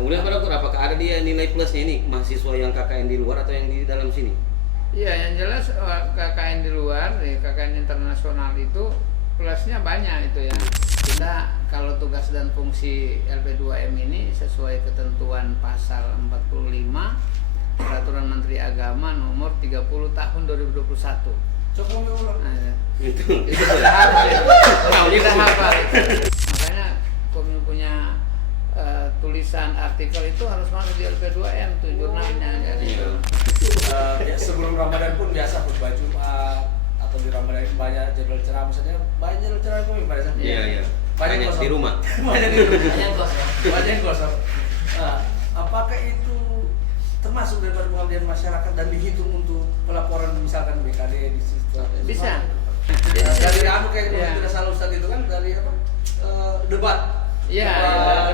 Kemudian Pak Dokter, apakah ada dia nilai plusnya ini mahasiswa yang KKN di luar atau yang di dalam sini? Iya, yang jelas KKN di luar, KKN internasional itu plusnya banyak itu ya. Kita kalau tugas dan fungsi LP2M ini sesuai ketentuan pasal 45 Peraturan Menteri Agama nomor 30 tahun 2021. Coba ulang. Nah, Itu sudah hafal ya. Kita hafal. Makanya kami punya tulisan artikel itu harus masuk di LP2M tuh jurnalnya jadi. Sebelum Ramadan pun biasa khutbah Jumat atau di Ramadan itu banyak jadwal ceramah, misalnya banyak jadwal ceramah kami pada saat Iya. banyak Banyak di rumah. banyak di rumah, banyak yang kosong. Apakah itu termasuk daripada pengabdian masyarakat dan dihitung untuk pelaporan misalkan BKD di situ? Bisa. Dari anu kayak Ya. tidak salah Ustaz itu kan dari apa? Debat. Iya,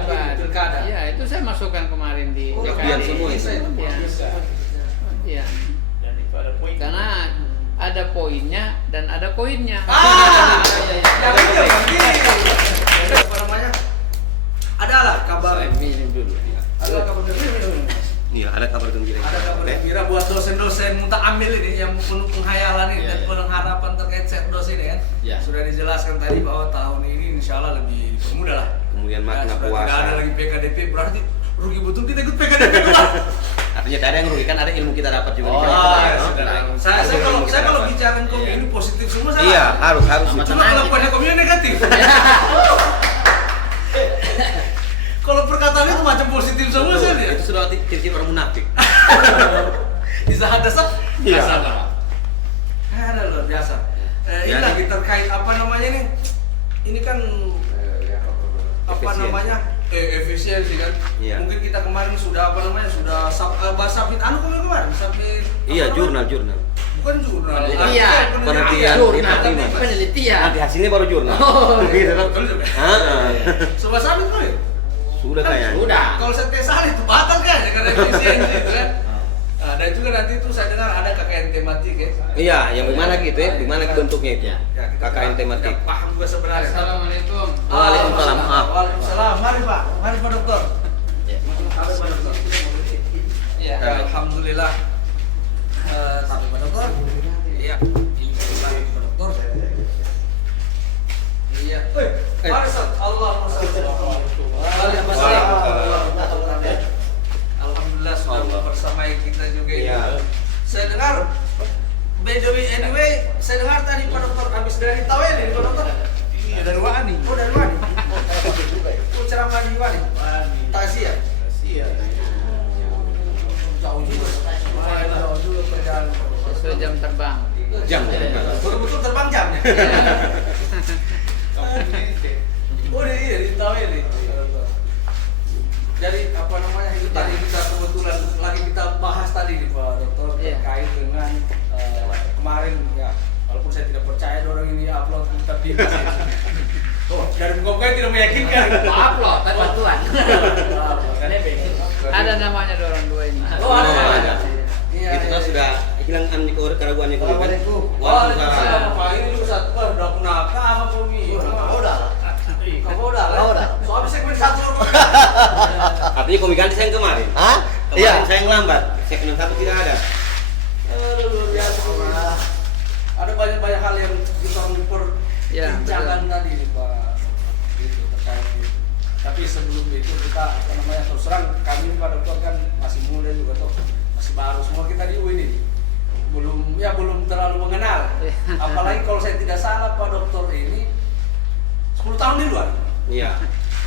Debat pilkada. Iya, itu saya masukkan kemarin di Biar semua bisa itu. Iya. Bisa. Iya. Dan itu ada poin. Karena ada poinnya dan ada koinnya. Yang itu apa namanya? Adalah kabar. Minum dulu. Adalah kabar gembira. Iya, ada kabar gembira. Ada kabar gembira buat dosen-dosen mutamil ini yang penuh penghayalan ini dan penuh harapan terkait setdos ini kan. Ya. Sudah dijelaskan tadi bahwa tahun ini insya Allah lebih dipermudah lah. Kemudian makna Sudah puasa. tidak ada lagi PKDP, berarti rugi betul kita ikut PKDP juga. Artinya tidak ada yang rugi, kan ada ilmu kita dapat juga. Oh, di ya, sana. sudah. Saya kalau bicara komi ini positif semua salah. Iya, harus. Cuma kalau pada komi negatif. Kalau perkataan itu macam positif semua Betul. saja. Itu sudah ciri-ciri orang munafik. Bisa ada sah? Iya. Ada luar biasa. Ini Jadi- lagi terkait apa namanya nih? Ini kan apa Efisiensi. namanya? Efisiensi kan. Iya. Mungkin kita kemarin sudah apa namanya? Sudah submit anu kemarin submit. Iya, apa namanya? jurnal. Bukan jurnal. Penelitian. Penelitian. Jurnal Iya, tapi penelitian. Nanti hasilnya baru jurnal. Oh, Gitu kan? Betul juga. Heeh. Submit tuh ya? Sudah kayaknya. Sudah. Kalau saya tes hal itu batal kan ya karena efisiensi itu kan. Nah, dan juga nanti itu saya dengar ada KKN tematik ya. Iya, yang gimana gitu ya? Gimana bentuknya itu? Ya. Ya, kita KKN tematik. tidak paham juga sebenarnya. Assalamualaikum. Waalaikumsalam. Waalaikumsalam. Mari Pak, mari Pak Dokter. Ya. Mari Pak Dokter. Ya. Alhamdulillah. Tapi Pak Dokter. Iya. Ini Pak Dokter. Iya. Mari Ustaz. Allahumma shalli Alhamdulillah sudah bersamai kita juga ini. Iya. Saya dengar by the way, anyway, saya dengar tadi Pak Dokter habis dari Tawel ini Pak Dokter. Iya, dari Wani. Oh dari mana? Oh ceramah di mana? Tasya. Iya. Jauh juga. Jauh juga perjalanan. Sesuai jam terbang. Jam. Betul-betul terbang jamnya. Oh iya di Tawel ini. Jadi apa namanya itu tadi kita kebetulan lagi kita bahas tadi nih Pak Dokter Iya. terkait dengan kemarin ya walaupun saya tidak percaya orang ini upload tetap di Oh, dari Mengkokai tidak meyakinkan. Maaf loh, kan bantuan. Ada. Ada namanya dorong dua ini. Oh, ada. Iya, Iya. itu kan sudah hilang keraguannya kan. Waalaikumsalam. Waalaikumsalam. Pak ini juga satu udah punaka apa Bumi? Kamu udah. Soalnya segmen satu. Artinya komik ganti saya yang kemarin. Hah? Kemarin Iya. saya yang lambat. Segmen satu tidak ada. Luar biasa. Ada banyak hal yang kita Ya, diperbincangkan tadi nih Pak. Gitu terkait itu. Tapi sebelum itu kita apa namanya terus terang kami Pak Dokter kan masih muda juga toh. Masih baru semua kita di UI ini. Belum terlalu mengenal. Apalagi kalau saya tidak salah Pak Dokter ini 10 tahun di luar. Iya.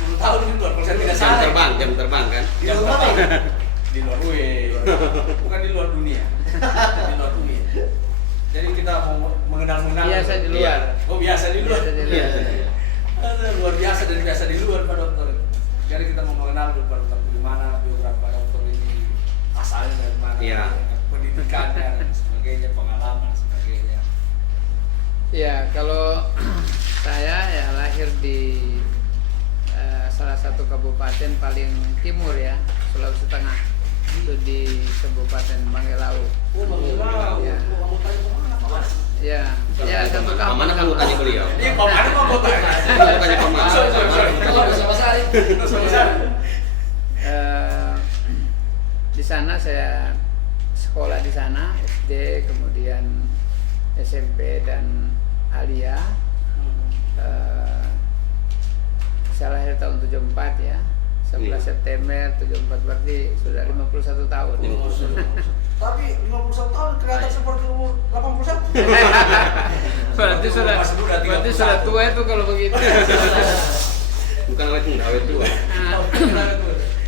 10 tahun di luar kalau saya tidak Jam salah. terbang kan. Jam terbang. Di luar UI. Bukan di luar dunia. Di luar dunia. Jadi kita mau mengenal. Biasa di luar. Oh biasa di luar. Biasa di luar. Iya. Luar biasa dan biasa di luar Pak Dokter. Jadi kita mau mengenal dulu Pak Dokter di mana biografi Pak Dokter ini asalnya dari mana, Iya. pendidikannya dan sebagainya, pengalaman sebagainya. Ya, kalau saya ya lahir di salah satu kabupaten paling timur ya, Sulawesi Tengah. Itu di Kabupaten Banggelau. Oh, Banggelau. Ya. Kamu tanya kemana Pak? Ya, ya satu kampung. Mana kamu tanya beliau? Iya, Pak Mana Pak Kota. Bukannya pemain. Sorry. Eh, sana saya sekolah di sana, SD, kemudian SMP dan Alia. Saya lahir tahun 74 ya. 11 September 74 berarti sudah 51 tahun. Tapi 51 tahun kelihatan seperti umur 81. Berarti sudah tua itu kalau begitu. Bukan awet muda, awet tua.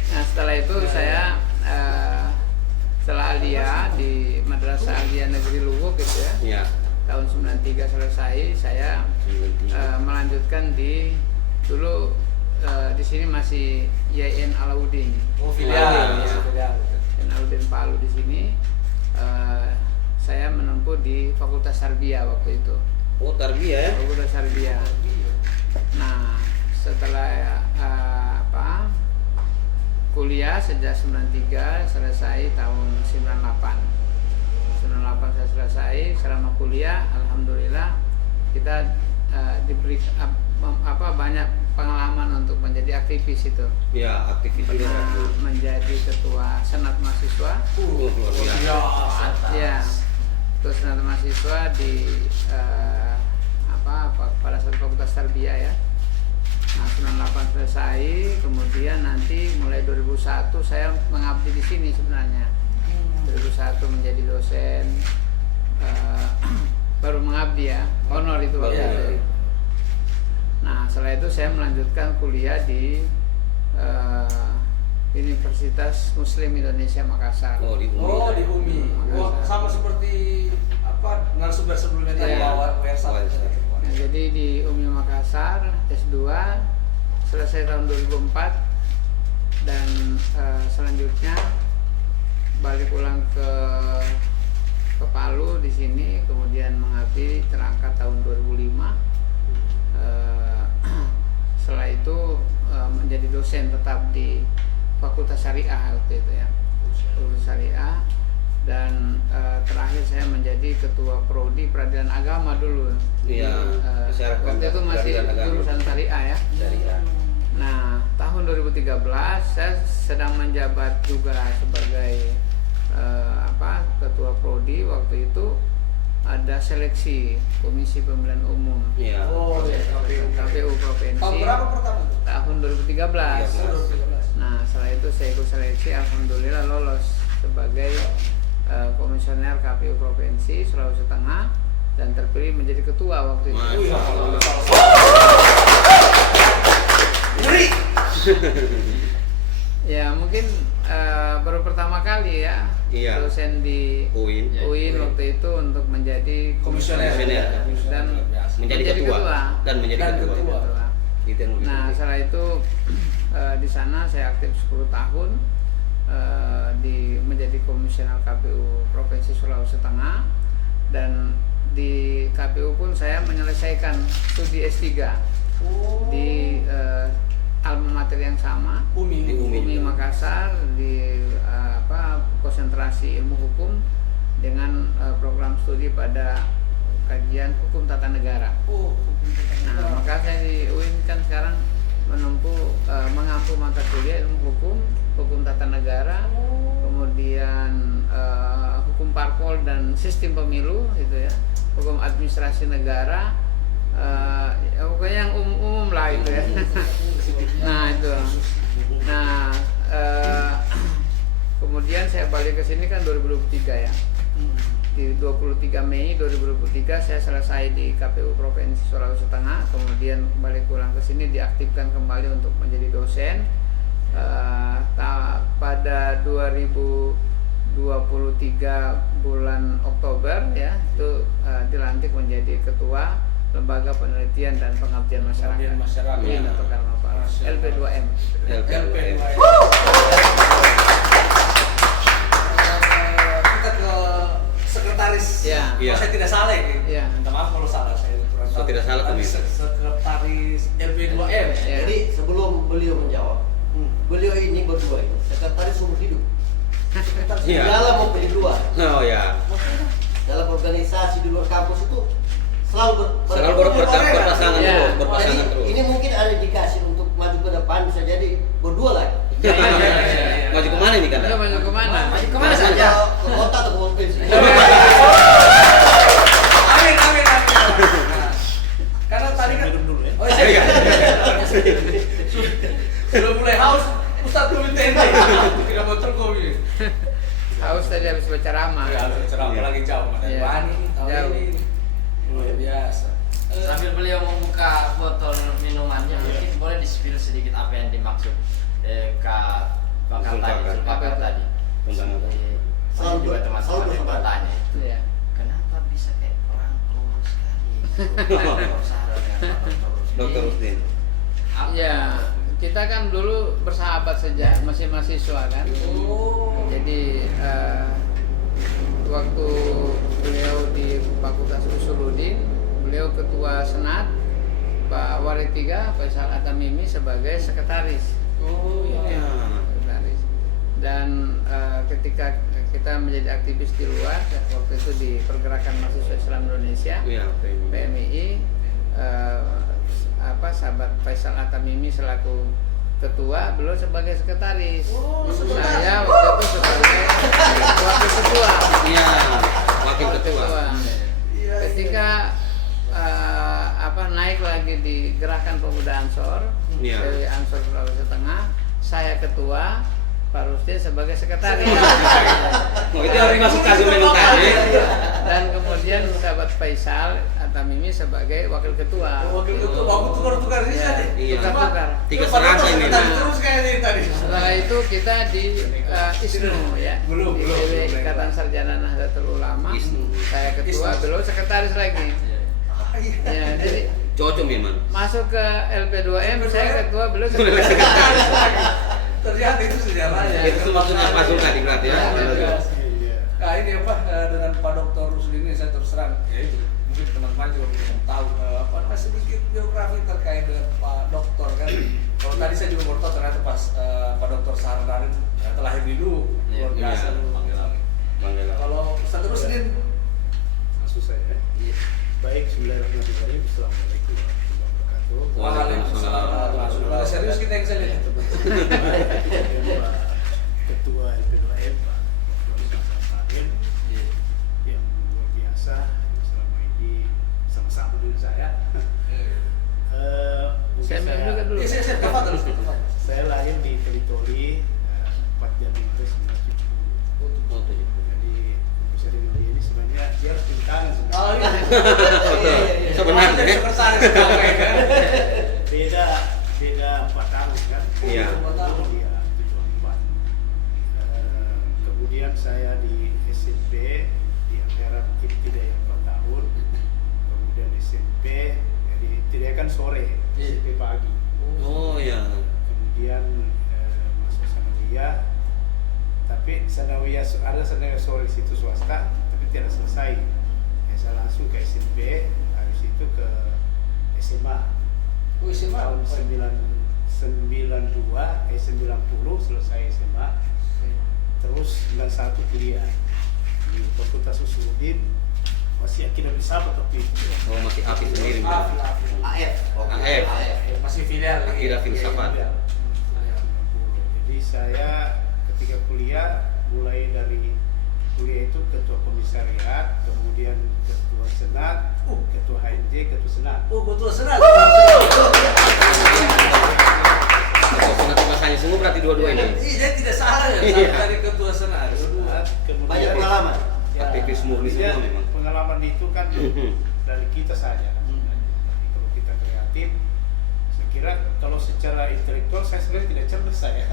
Nah, setelah itu saya setelah Alia di Madrasah Alia Negeri Luwuk gitu ya. Iya. Tahun 93 selesai, saya melanjutkan di dulu di sini masih YN Alauddin. Oh, filial. Ya, YN Alauddin Palu di sini. Saya menempuh di Fakultas Tarbiyah waktu itu. Oh, tarbiyah ya? Fakultas Tarbiyah. Nah, setelah kuliah sejak 93 selesai tahun 98 saya selesai. Selama kuliah alhamdulillah kita diberi banyak pengalaman untuk menjadi aktivis itu. Ya, aktivis juga. Pernah menjadi ketua senat mahasiswa. Luar biasa. Ya, terus senat mahasiswa di pada saat Fakultas Tarbiyah ya. Nah, 98 selesai, kemudian nanti mulai 2001 saya mengabdi di sini sebenarnya. 2001 menjadi dosen, baru mengabdi ya, honor itu waktu itu. Nah, setelah itu saya melanjutkan kuliah di Universitas Muslim Indonesia Makassar. Oh, di UMI. Oh, di UMI. Oh, sama seperti narasumber sebelumnya tadi Iya. WR1. Nah, jadi di UMI Makassar S2 selesai tahun 2004 dan selanjutnya balik pulang ke Palu di sini, kemudian mengabdi terangkat tahun 2005. Setelah itu menjadi dosen tetap di Fakultas Syariah waktu itu ya, Fakultas Syariah. Dan terakhir saya menjadi ketua prodi peradilan agama dulu. Iya, Waktu itu masih jurusan syariah ya. Nah, tahun 2013 saya sedang menjabat juga sebagai ketua prodi. Waktu itu ada seleksi Komisi Pemilihan Umum. Iya. Oh, iya. KPU Provinsi. Tahun berapa pertama itu? Tahun 2013. 2013. Nah, setelah itu saya ikut seleksi, alhamdulillah lolos sebagai komisioner KPU Provinsi Sulawesi Tengah dan terpilih menjadi ketua waktu itu. Ya mungkin baru pertama kali ya dosen di UIN waktu itu untuk menjadi Komisioner. dan menjadi ketua dan menjadi ketua. Itu yang lebih Nah, penting. setelah itu di sana saya aktif 10 tahun menjadi komisioner KPU Provinsi Sulawesi Tengah, dan di KPU pun saya menyelesaikan studi S3 di alma mater yang sama, UMI. Di UMI. Makassar, di konsentrasi ilmu hukum dengan program studi pada kajian hukum tata negara. Nah, maka saya di UIN kan sekarang mengampu mata kuliah ilmu hukum tata negara, kemudian hukum parpol dan sistem pemilu gitu ya, hukum administrasi negara, pokoknya yang umum lah itu ya. Nah itu. Nah kemudian saya balik ke sini kan 2023 ya. Di 23 Mei 2023 saya selesai di KPU Provinsi Sulawesi Tengah, kemudian balik pulang ke sini diaktifkan kembali untuk menjadi dosen. Pada 2023 bulan Oktober ya itu dilantik menjadi ketua Lembaga Penelitian dan Pengabdian Masyarakat. UIN atau Karnaval LP2M. LP2M. Kita ke sekretaris. Ya. Kalau saya tidak salah ya. Ya. Minta maaf kalau salah, saya kurang tahu. Tidak salah, Tadi sekretaris LP2M. Ya. Jadi sebelum beliau menjawab, beliau ini berdua ini sekretaris seumur hidup. Iya. Dalam maupun di luar, Oh ya. dalam organisasi di luar kampus itu selalu berpasangan Ya. terus, Jadi berpasangan terus. ini mungkin ada indikasi untuk maju ke depan, bisa jadi berdua lagi. Ya. Maju kemana kemana ini kan? Beliau maju kemana? Maju kemana saja? Ke kota atau ke provinsi? Amin. Nah, karena tadi kan Minum dulu ya. oh iya. Sudah mulai haus, Ustaz belum tenda. Tidak mau terkopi. Haus tadi habis berceramah. Ya, cerah lagi jauh ada Iya. Bani tahun Jauh. ini. Luar biasa. Sambil beliau membuka botol minumannya, mungkin boleh di-spill sedikit apa yang dimaksud Kak Bakal tadi, Sulfakar. Sulfakar tadi. Tentang apa? Saya juga teman-teman yang bertanya, Iya. kenapa bisa kayak orang tua sekali? Dokter Sarah dengan Pak Dokter Dokter Rusdi. Rusdin. Ya, kita kan dulu bersahabat sejak masih mahasiswa kan. Oh. Jadi waktu beliau di Fakultas Usuluddin, beliau ketua senat, Pak Waritiga Faisal Atamimi sebagai sekretaris. Oh iya. Sekretaris. Dan ketika kita menjadi aktivis di luar, waktu itu di Pergerakan Mahasiswa Islam Indonesia, Iya, PMII, sahabat Faisal Atamimi selaku ketua, beliau sebagai sekretaris. Oh, Saya waktu itu sebagai wakil ketua. Iya, wakil ketua. Ketika naik lagi di Gerakan Pemuda Ansor, Iya. dari Ansor Sulawesi Tengah, saya ketua, Pak Rusdin sebagai sekretaris. Oh, itu harus masuk kasus memang tadi. Dan kemudian sahabat Faisal Atamimi sebagai wakil ketua. Wakil ketua, aku tukar-tukar ini Ya, tadi. Iya. tukar-tukar. Tiga serangga ini. Terus kayak ini tadi. Setelah itu kita di ISNU ya, Belum. di Ikatan Sarjana Nahdlatul Ulama. ISNU. Saya ketua, beliau sekretaris lagi. Ya, jadi Cocok memang. masuk ke LP2M, saya ketua, beliau sekretaris. Ternyata itu sejarahnya. Itu maksudnya masuk tadi berarti ya. Nah ini dengan Pak Dr. Rusdi ini saya terus terang ya itu mungkin teman-teman juga belum tahu sedikit biografi terkait dengan Pak Dokter kan. Kalau tadi saya juga baru tahu ternyata pas Pak Dr. Sardarin ternyata lahir di Luwu, luar biasa. Bangga. Kalau Ustaz Rusdin Maksud saya. Baik, bismillahirrahmanirrahim. Assalamualaikum warahmatullahi wabarakatuh. Waalaikumsalam. Sudah serius kita yang saya lihat. Ketua LP2M Pak Fadil yang luar biasa selama ini sama-sama dengan saya. Mungkin Saya minum juga dulu. Iya, saya kapan terus. Saya lahir di Teritori 4 Januari 1970. Jadi bisa dibilang dia ini sebenarnya dia harus pintar sebenarnya. Oh iya. Sebenarnya. Jadi sekretaris kawin kan. Beda 4 tahun kan. Iya. Dia 74. Kemudian saya di SMP di Ampera Ibtidaiyah 4 tahun. Kemudian SMP di Ibtidaiyah kan sore, SMP pagi. Oh ya. Kemudian masuk Sanawiyah. Tapi Sanawiyah ada Sanawiyah sore di situ swasta, tapi tidak selesai. Ya, saya langsung ke SMP, habis itu ke SMA. Tahun 92, 90 selesai SMA. Terus 91 kuliah di Fakultas Usuluddin. Masih akidah filsafat tapi Oh, masih api sendiri. AF. AF. Masih filial. Akidah filsafat. Jadi saya ketika kuliah mulai dari kuliah itu ketua komisariat, kemudian ketua senat, ketua HNJ, ketua senat. Oh, betul senang. Sudah tugasannya semua berarti dua-dua ini. Iya, jadi tidak salah ya Iya. dari ketua senat. Banyak pengalaman. Aktivis murni artinya semua memang. pengalaman itu kan dari kita saja. Tapi kalau kita kreatif, saya kira kalau secara intelektual saya sebenarnya tidak cerdas saya,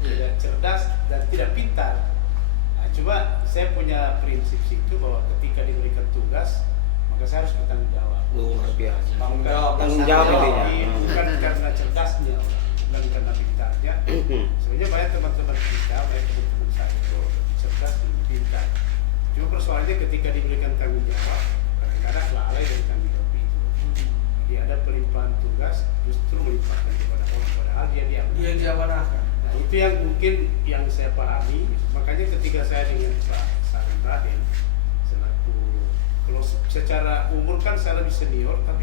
tidak cerdas dan tidak pintar. Nah, cuma saya punya prinsip situ bahwa ketika diberikan tugas, maka saya harus bertanggung jawab. Luar biasa. Tanggung jawab. Tanggung jawab intinya. Bukan karena cerdasnya, bukan karena pintarnya. Sebenarnya banyak teman-teman kita, banyak teman-teman saya itu cerdas dan pintar. Cuma persoalannya ketika diberikan tanggung jawab, kadang-kadang lalai dari tanggung jawab itu. Jadi ada pelimpahan tugas, justru melimpahkan kepada orang, padahal dia diambil. Dia diamanahkan. Nah, itu yang mungkin yang saya pahami. Makanya ketika saya dengan Pak Sardarin selaku, kalau secara umur kan saya lebih senior, tapi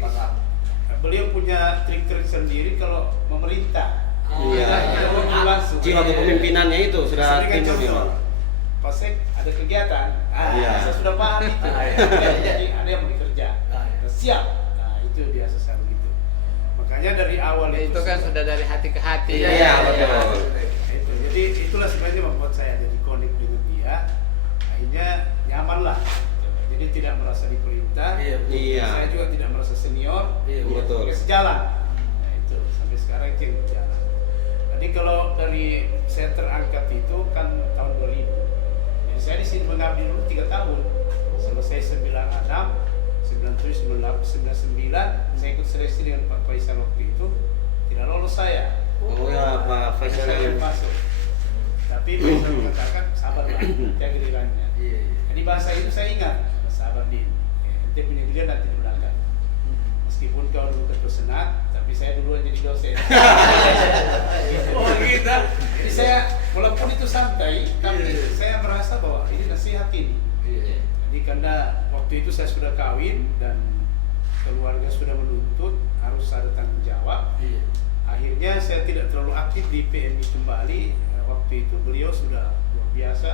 beliau punya trik-trik sendiri kalau memerintah. Iya. Langsung. Jiwa kepemimpinannya itu sudah Saya berikan timbul contoh. memang. Pasek ada kegiatan, Iya. saya sudah paham itu. Jadi ada yang mau dikerja, siap. Nah itu biasa saya begitu. Makanya dari awal Itu kan sudah dari hati ke hati. Iya, betul. Nah, itu. Jadi itulah sebenarnya membuat saya jadi connect dengan dia. Akhirnya nyaman lah. Jadi tidak merasa diperintah. Iya. Saya juga tidak merasa senior. Betul. Oke, sejalan. Nah itu sampai sekarang itu yang berjalan. Jadi kalau dari saya terangkat itu kan tahun 2000. Jadi saya di sini mengabdi dulu 3 tahun. Selesai 96, 97, 99, saya ikut seleksi dengan Pak Faisal waktu itu. Tidak lolos saya. Oh ya, Pak Faisal Saya yang masuk. Tapi Faisal mengatakan sabarlah, jaga dirinya. Jadi bahasa itu saya ingat, sabar din. Ente punya diri nanti di belakang. Meskipun kau dulu ketua senat, tapi saya duluan jadi dosen. Oh gitu. Jadi saya walaupun itu santai, tapi saya merasa bahwa ini nasihat ini. Jadi karena waktu itu saya sudah kawin dan keluarga sudah menuntut harus ada tanggung jawab. Akhirnya saya tidak terlalu aktif di PMI kembali. Waktu itu beliau sudah luar biasa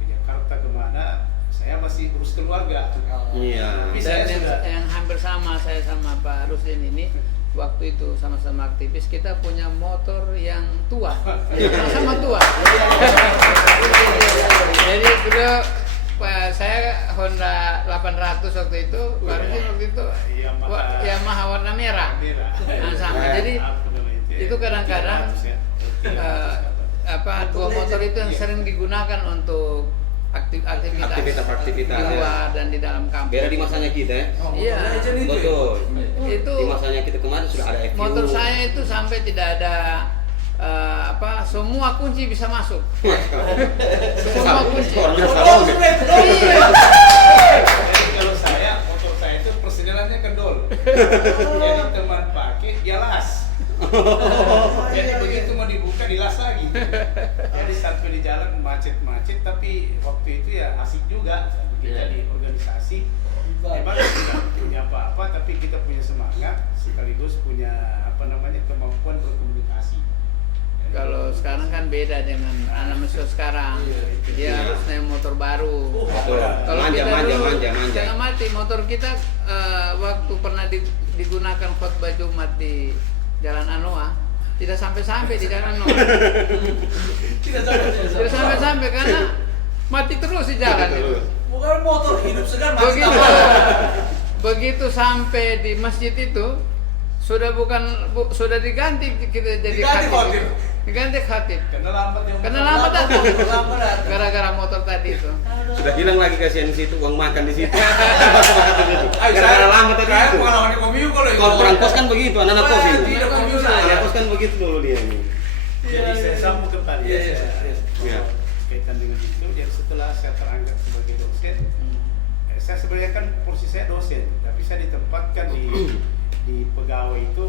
ke Jakarta kemana. Saya masih urus keluarga. Iya. Tapi saya Dan sudah yang hampir sama saya sama Pak Rusdin ini waktu itu sama-sama aktivis, kita punya motor yang tua, sama tua. Jadi beliau saya Honda 800 waktu itu, Pak Rusdin waktu itu Yamaha warna merah. Nah, sama. Jadi itu kadang-kadang dua motor itu yang sering digunakan untuk aktivitas di luar dan di dalam kampung. Beda di masanya kita ya. Iya. Betul. Itu Di masanya kita kemarin sudah ada FU. motor saya itu sampai tidak ada semua kunci bisa masuk. Semua kunci. Iya. Jadi kalau saya, motor saya itu persenelannya kendor. Jadi teman pakai dia las. Jadi begitu mau dibuka dilas lagi. Jadi sampai di jalan macet-macet, tapi waktu itu ya asik juga kita di organisasi. Memang tidak punya apa-apa, tapi kita punya semangat sekaligus punya kemampuan berkomunikasi. Kalau sekarang kan beda dengan anak muda sekarang. Dia harus naik motor baru. Betul. Kalau Manja, kita manja, dulu manja, manja. setengah mati motor kita waktu pernah digunakan khotbah Jumat di Jalan Anoa, tidak sampai-sampai di Jalan Anoa. Tidak sampai-sampai karena mati terus di jalan itu. Bukan motor hidup segar Begitu sampai di masjid itu sudah sudah diganti kita jadi khatib. Diganti khatib. Karena lambat datang. Gara-gara motor tadi itu. Sudah hilang lagi kasihan di situ, uang makan di situ. Gara-gara lama tadi itu. Kalau orang kos kan begitu, anak-anak kos ini. Anak kos kan begitu dulu dia ini. Jadi saya sambung ke tadi. Iya. Kaitan dengan itu, jadi setelah saya terangkat sebagai dosen, saya sebenarnya kan posisi saya dosen, tapi saya ditempatkan di pegawai itu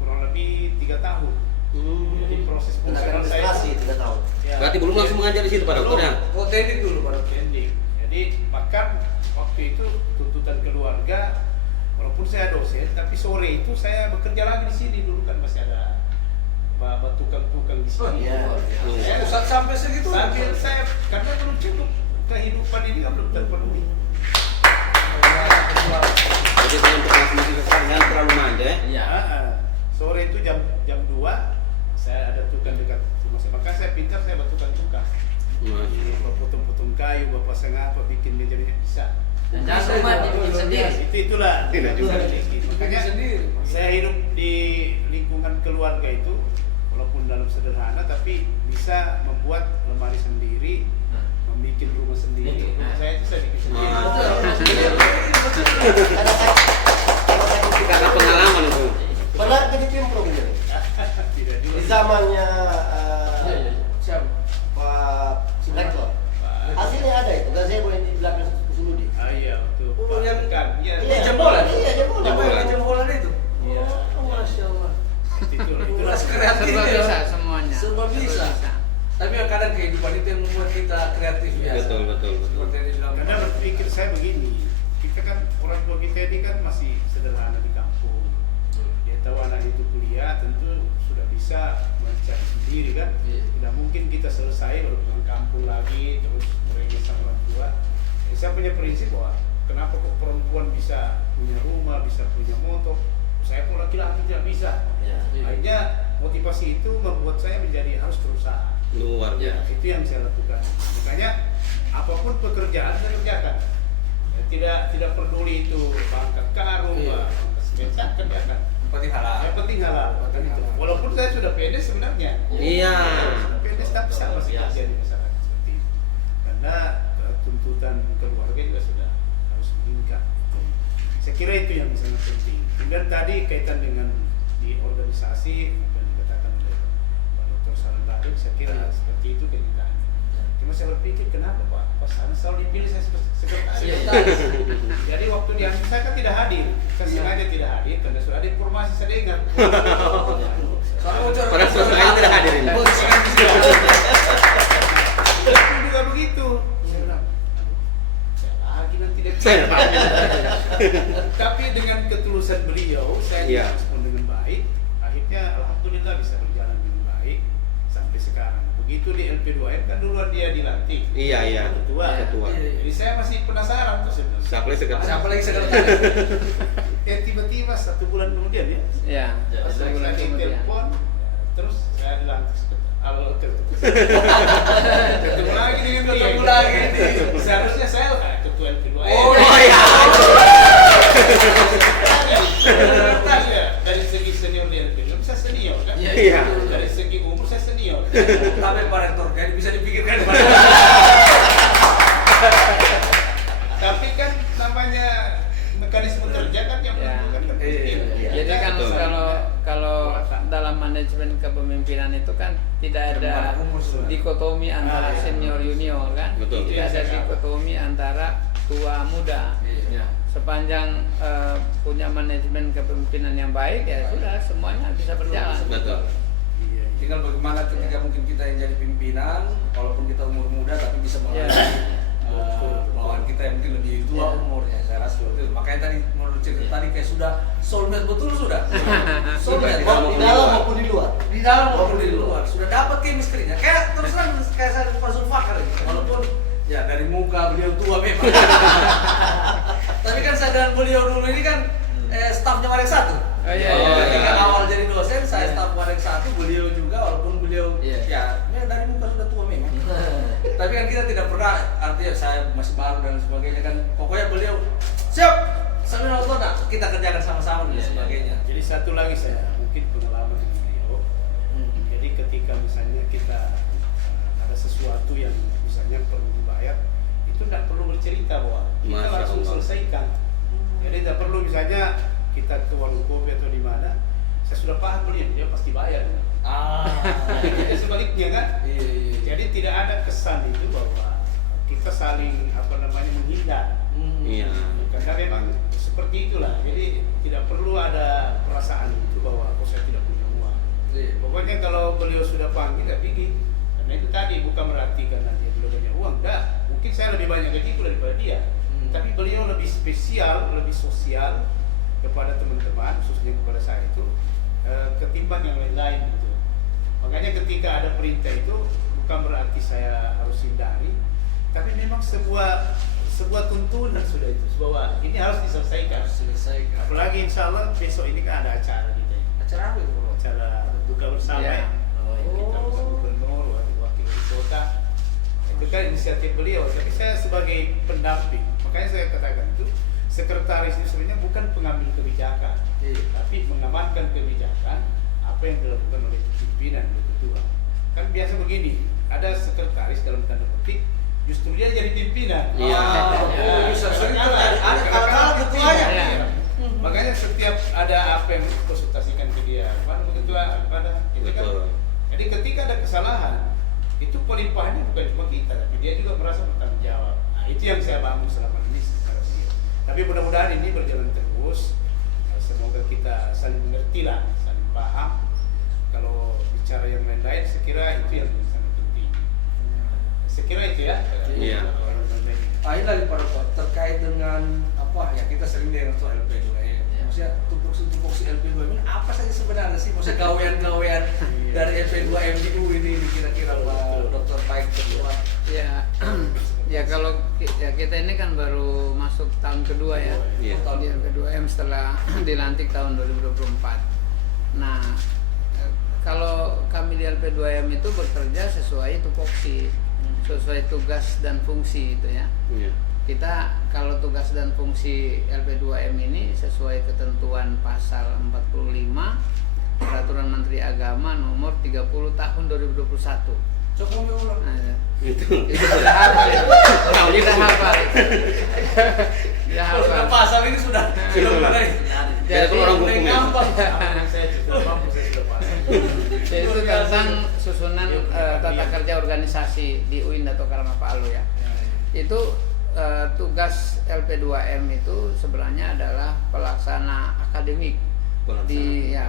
kurang lebih 3 tahun. Jadi proses fungsional saya administrasi 3 tahun. ya, Berarti belum langsung mengajar di situ Pak Dokter ya? Oh, teknik dulu baru teknik. Jadi bahkan waktu itu tuntutan keluarga, walaupun saya dosen, tapi sore itu saya bekerja lagi di sini dulu kan masih ada tukang-tukang di sini. Iya. Saya sampai segitu. Sambil saya karena belum cukup kehidupan ini kan belum terpenuhi. Jadi untuk transmisi sekarang jangan terlalu manja ya. Iya. Sore itu jam 2 saya ada tukang dekat rumah saya. Maka saya pintar, saya buat tukang-tukang. Bapak potong-potong kayu, bapak sengaja bikin meja bisa. Dan jangan lupa dibikin sendiri. Itulah. Tidak juga. Makanya saya hidup di lingkungan keluarga itu, walaupun dalam sederhana, tapi bisa membuat lemari sendiri, membuat rumah sendiri. Saya itu saya bikin sendiri. Karena pengalaman itu. Pernah jadi pimprong ini? Tidak juga. Di zamannya Siapa? Pak Rektor. Hasilnya ada itu, dan saya boleh di belakang dulu di. Ah iya, betul. Oh, yang Kan, iya. Iya, jempolan? Iya, jempolan. Jempolan. Jempolan itu. Iya. Oh, Masya Allah. Itulah Kreatif Serba ya. bisa semuanya. Serba bisa. Tapi kadang kehidupan itu yang membuat kita kreatif ya. Betul, betul, betul. Seperti yang dibilang. Karena berpikir saya begini, kita kan orang tua kita ini kan masih sederhana di kampung. Dia tahu anak itu kuliah, tentu sudah bisa mencari sendiri kan. Iya. Tidak mungkin kita selesai baru lagi, terus mereka sama orang tua. Saya punya prinsip bahwa kenapa kok perempuan bisa punya rumah, bisa punya motor, saya pun laki-laki tidak bisa. Akhirnya motivasi itu membuat saya menjadi harus berusaha. Luar biasa. Itu yang saya lakukan. Makanya apapun pekerjaan saya kerjakan. Tidak peduli itu pangkat karung, pangkat sebentar kerjakan. Penting halal. Yang penting halal. Walaupun saya sudah pede sebenarnya. Iya. Sudah pede tapi saya masih kerja di masyarakat seperti itu. Karena tuntutan keluarga juga sudah harus meningkat. Saya kira itu yang sangat penting. Kemudian tadi kaitan dengan di organisasi yang dikatakan oleh Pak Dr. Saran tadi, saya kira seperti itu kita. Cuma saya berpikir kenapa Pak Saran selalu dipilih saya sekretaris. Jadi waktu diambil saya kan tidak hadir. Saya sengaja tidak hadir karena sudah ada informasi saya dengar. Pada saya tidak hadir ini. Itu juga begitu. Saya lagi nanti dia. Tapi dengan ketulusan beliau, saya respon dengan baik. Akhirnya alhamdulillah bisa berjalan dengan baik sampai sekarang. Begitu di LP2M kan duluan dia dilantik. Iya. Ketua. Jadi saya masih penasaran tuh sebenarnya. Siapa lagi sekretaris? Tiba-tiba 1 bulan kemudian ya. Iya. Saya lagi telepon, terus saya dilantik ketemu lagi dengan dia. Seharusnya saya ketua LP2M. Oh iya. Dari segi senior di LP2M saya senior kan? Iya. Dari segi umur saya senior. Tapi Pak Rektor kan bisa dipikirkan. Tapi kan namanya mekanisme kerja kan yang menentukan kan. Jadi kan kalau dalam manajemen kepemimpinan itu kan tidak ada dikotomi antara senior junior kan. Betul. Tidak ada dikotomi antara tua muda. Sepanjang punya manajemen kepemimpinan yang baik ya sudah semuanya bisa berjalan. Betul. Tinggal bagaimana ketika mungkin kita yang jadi pimpinan, walaupun kita umur muda tapi bisa melayani bawahan kita yang mungkin lebih tua umurnya. Saya rasa seperti itu. Makanya tadi menurut cerita tadi kayak sudah soulmate betul sudah. Soulmate Di dalam maupun di luar. Di dalam maupun di luar sudah dapat chemistry-nya. Kayak terus terang kayak saya Pak Zulfakar ini. Walaupun ya dari muka beliau tua memang. Tapi kan saya dan beliau dulu ini kan stafnya Marek 1. Ketika awal jadi dosen, saya staf Marek 1, beliau juga walaupun beliau ya dari muka sudah tua memang. Tapi kan kita tidak pernah, artinya saya masih baru dan sebagainya kan. Pokoknya beliau siap, sambil nonton kita kerjakan sama-sama dan sebagainya. Jadi satu lagi saya mungkin pengalaman dengan beliau. Jadi ketika misalnya kita ada sesuatu yang misalnya perlu dibayar, itu tidak perlu bercerita bahwa kita langsung selesaikan. Jadi tidak perlu misalnya kita ke warung kopi atau di mana, saya sudah paham beliau, dia pasti bayar. Jadi sebaliknya kan. Jadi tidak ada kesan itu bahwa kita saling menghindar. Iya. Karena memang seperti itulah. Jadi tidak perlu ada perasaan itu bahwa saya tidak punya uang. Pokoknya kalau beliau sudah panggil ya pergi. Karena itu tadi bukan berarti karena dia belum banyak uang. Enggak. Mungkin saya lebih banyak gajiku daripada dia. Tapi beliau lebih spesial, lebih sosial kepada teman-teman, khususnya kepada saya itu ketimbang yang lain-lain gitu. Makanya ketika ada perintah itu bukan berarti saya harus hindari, tapi memang sebuah tuntunan sudah itu bahwa ini harus diselesaikan. Apalagi insya Allah besok ini kan ada acara kita. Acara apa itu? Acara buka bersama. Kita bersama gubernur, wakil kota. Itu kan inisiatif beliau. Tapi saya sebagai pendamping, makanya saya katakan itu sekretaris itu sebenarnya bukan pengambil kebijakan, tapi mengamankan kebijakan apa yang dilakukan oleh pimpinan oleh ketua. Kan biasa begini, ada sekretaris dalam tanda petik, justru dia jadi pimpinan. Ada ketuanya. Makanya setiap ada apa yang konsultasikan ke dia, mana ketua, mana itu kan. Jadi ketika ada kesalahan, itu pelimpahannya bukan cuma kita, tapi dia juga merasa bertanggung jawab. Nah, itu yang saya bangun selama ini. Tapi mudah-mudahan ini berjalan terus. Semoga kita saling mengerti lah, saling paham. Kalau bicara yang lain-lain, saya kira itu yang sangat penting. Saya kira itu ya. Iya. Lain lagi Pak Dokter terkait dengan apa ya, kita sering dengar soal LP2 ya. Maksudnya tupoksi LP2 ini apa saja sebenarnya sih? Maksudnya gawean-gawean dari LP2 MDU ini kira-kira Pak Dokter baik ketua Ya, ya kalau kita ini kan baru masuk tahun kedua ya, Iya. tahun yang kedua setelah dilantik tahun 2024. Nah, kalau kami di LP2M itu bekerja sesuai tupoksi, sesuai tugas dan fungsi itu ya. Iya. Kita kalau tugas dan fungsi LP2M ini sesuai ketentuan pasal 45 Peraturan Menteri Agama nomor 30 tahun 2021. Coba ulang. Nah, Itu. itu sudah hafal ya. Kita hafal. Ya Kalau sudah hafal. pasal ini sudah Itulah. mulai. Jadi kalau orang hukum ya. gampang. Saya sudah mampu, saya sudah paham. Jadi itu tentang susunan tata kerja organisasi di UIN Dato Karama Palu ya. Itu tugas LP2M itu sebenarnya adalah pelaksana akademik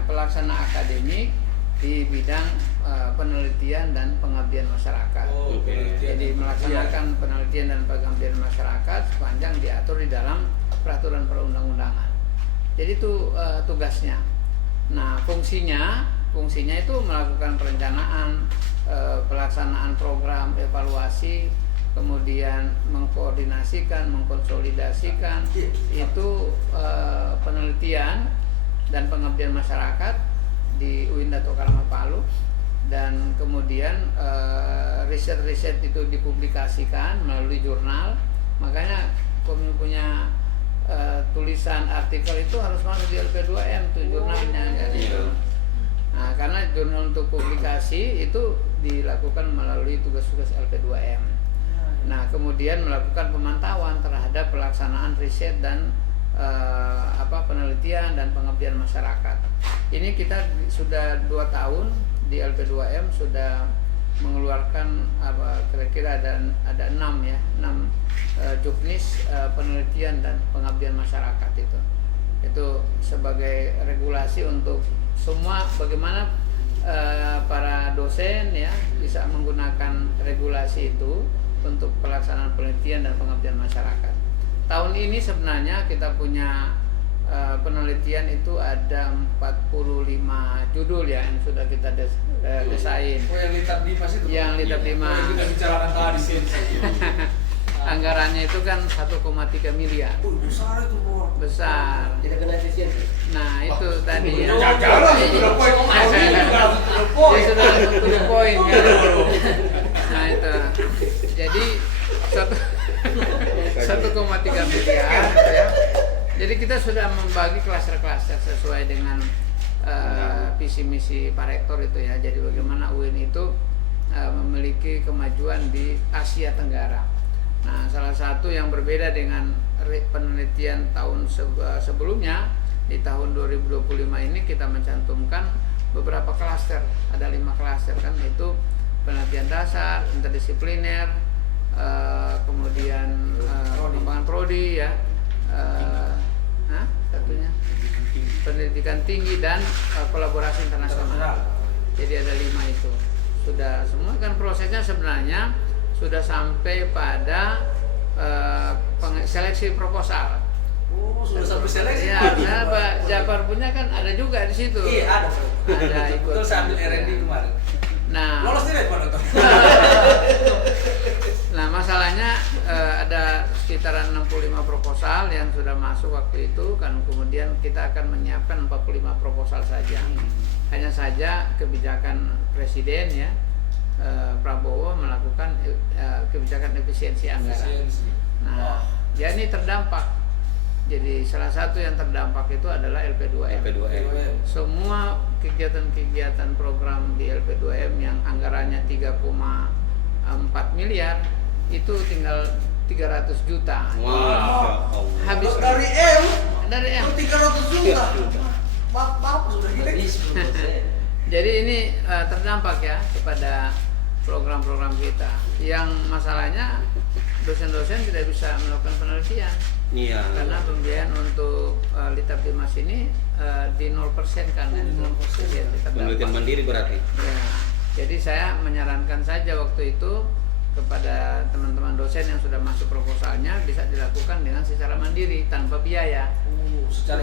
pelaksana akademik di bidang penelitian dan pengabdian masyarakat. Oh, penelitian. Jadi melaksanakan penelitian dan pengabdian masyarakat sepanjang diatur di dalam peraturan perundang-undangan. Jadi itu tugasnya. Nah, fungsinya itu melakukan perencanaan, pelaksanaan program, evaluasi, kemudian mengkoordinasikan, mengkonsolidasikan itu penelitian dan pengabdian masyarakat di UIN Dato Karama Palu, dan kemudian riset-riset itu dipublikasikan melalui jurnal. Makanya kami punya tulisan artikel itu harus masuk di LP2M tuh jurnalnya gitu. Nah, karena jurnal untuk publikasi itu dilakukan melalui tugas-tugas LP2M. Nah, kemudian melakukan pemantauan terhadap pelaksanaan riset dan penelitian dan pengabdian masyarakat. Ini kita sudah 2 tahun di LP2M sudah mengeluarkan kira-kira ada 6 juknis penelitian dan pengabdian masyarakat itu sebagai regulasi untuk semua bagaimana para dosen ya bisa menggunakan regulasi itu untuk pelaksanaan penelitian dan pengabdian masyarakat. Tahun ini sebenarnya kita punya penelitian itu ada 45 judul ya yang sudah kita desain. Oh, yang Litap Dimas itu. Yang Litap Dimas. Yang kita bicarakan tadi sih. Anggarannya itu kan 1,3 miliar. Besar itu, Bor. Besar. Tidak kena efisiensi. Nah, itu tadi ya. Jangan, sudah poin. Dia sudah to the point ya. Nah, itu. Jadi 1,3 miliar ya. Jadi kita sudah membagi klaster-klaster sesuai dengan visi misi Pak Rektor itu ya. Jadi bagaimana UIN itu memiliki kemajuan di Asia Tenggara. Nah, salah satu yang berbeda dengan penelitian tahun sebelumnya, di tahun 2025 ini kita mencantumkan beberapa klaster. Ada 5 klaster kan, itu penelitian dasar, interdisipliner, kemudian pengembangan prodi ya, satunya pendidikan tinggi dan kolaborasi internasional. Jadi ada 5 itu. Sudah semua kan prosesnya sebenarnya sudah sampai pada seleksi proposal. Oh, sudah sampai seleksi. Ya, nah, Pak Jafar punya kan ada juga di situ. Iya, ada. Ada ikut. Betul, saya ambil R&D kemarin. Nah, Lolos tidak Pak Dokter? nah masalahnya ada sekitaran 65 proposal yang sudah masuk waktu itu kan, kemudian kita akan menyiapkan 45 proposal saja. Hanya saja kebijakan Presiden ya, Prabowo melakukan kebijakan efisiensi anggaran. Nah, ya ini terdampak. Jadi salah satu yang terdampak itu adalah LP2M. Semua kegiatan-kegiatan program di LP2M yang anggarannya 3,4 miliar itu tinggal 300 juta. Wah, Habis Dari M. 300 juta. Bapak sudah gila. Jadi ini terdampak ya kepada program-program kita. Yang masalahnya dosen-dosen tidak bisa melakukan penelitian. Iya. Karena pembiayaan untuk Litap Dimas ini di 0% kan. 0%. Ya, Penelitian mandiri berarti. Ya. Jadi saya menyarankan saja waktu itu kepada teman-teman dosen yang sudah masuk proposalnya bisa dilakukan dengan secara mandiri tanpa biaya.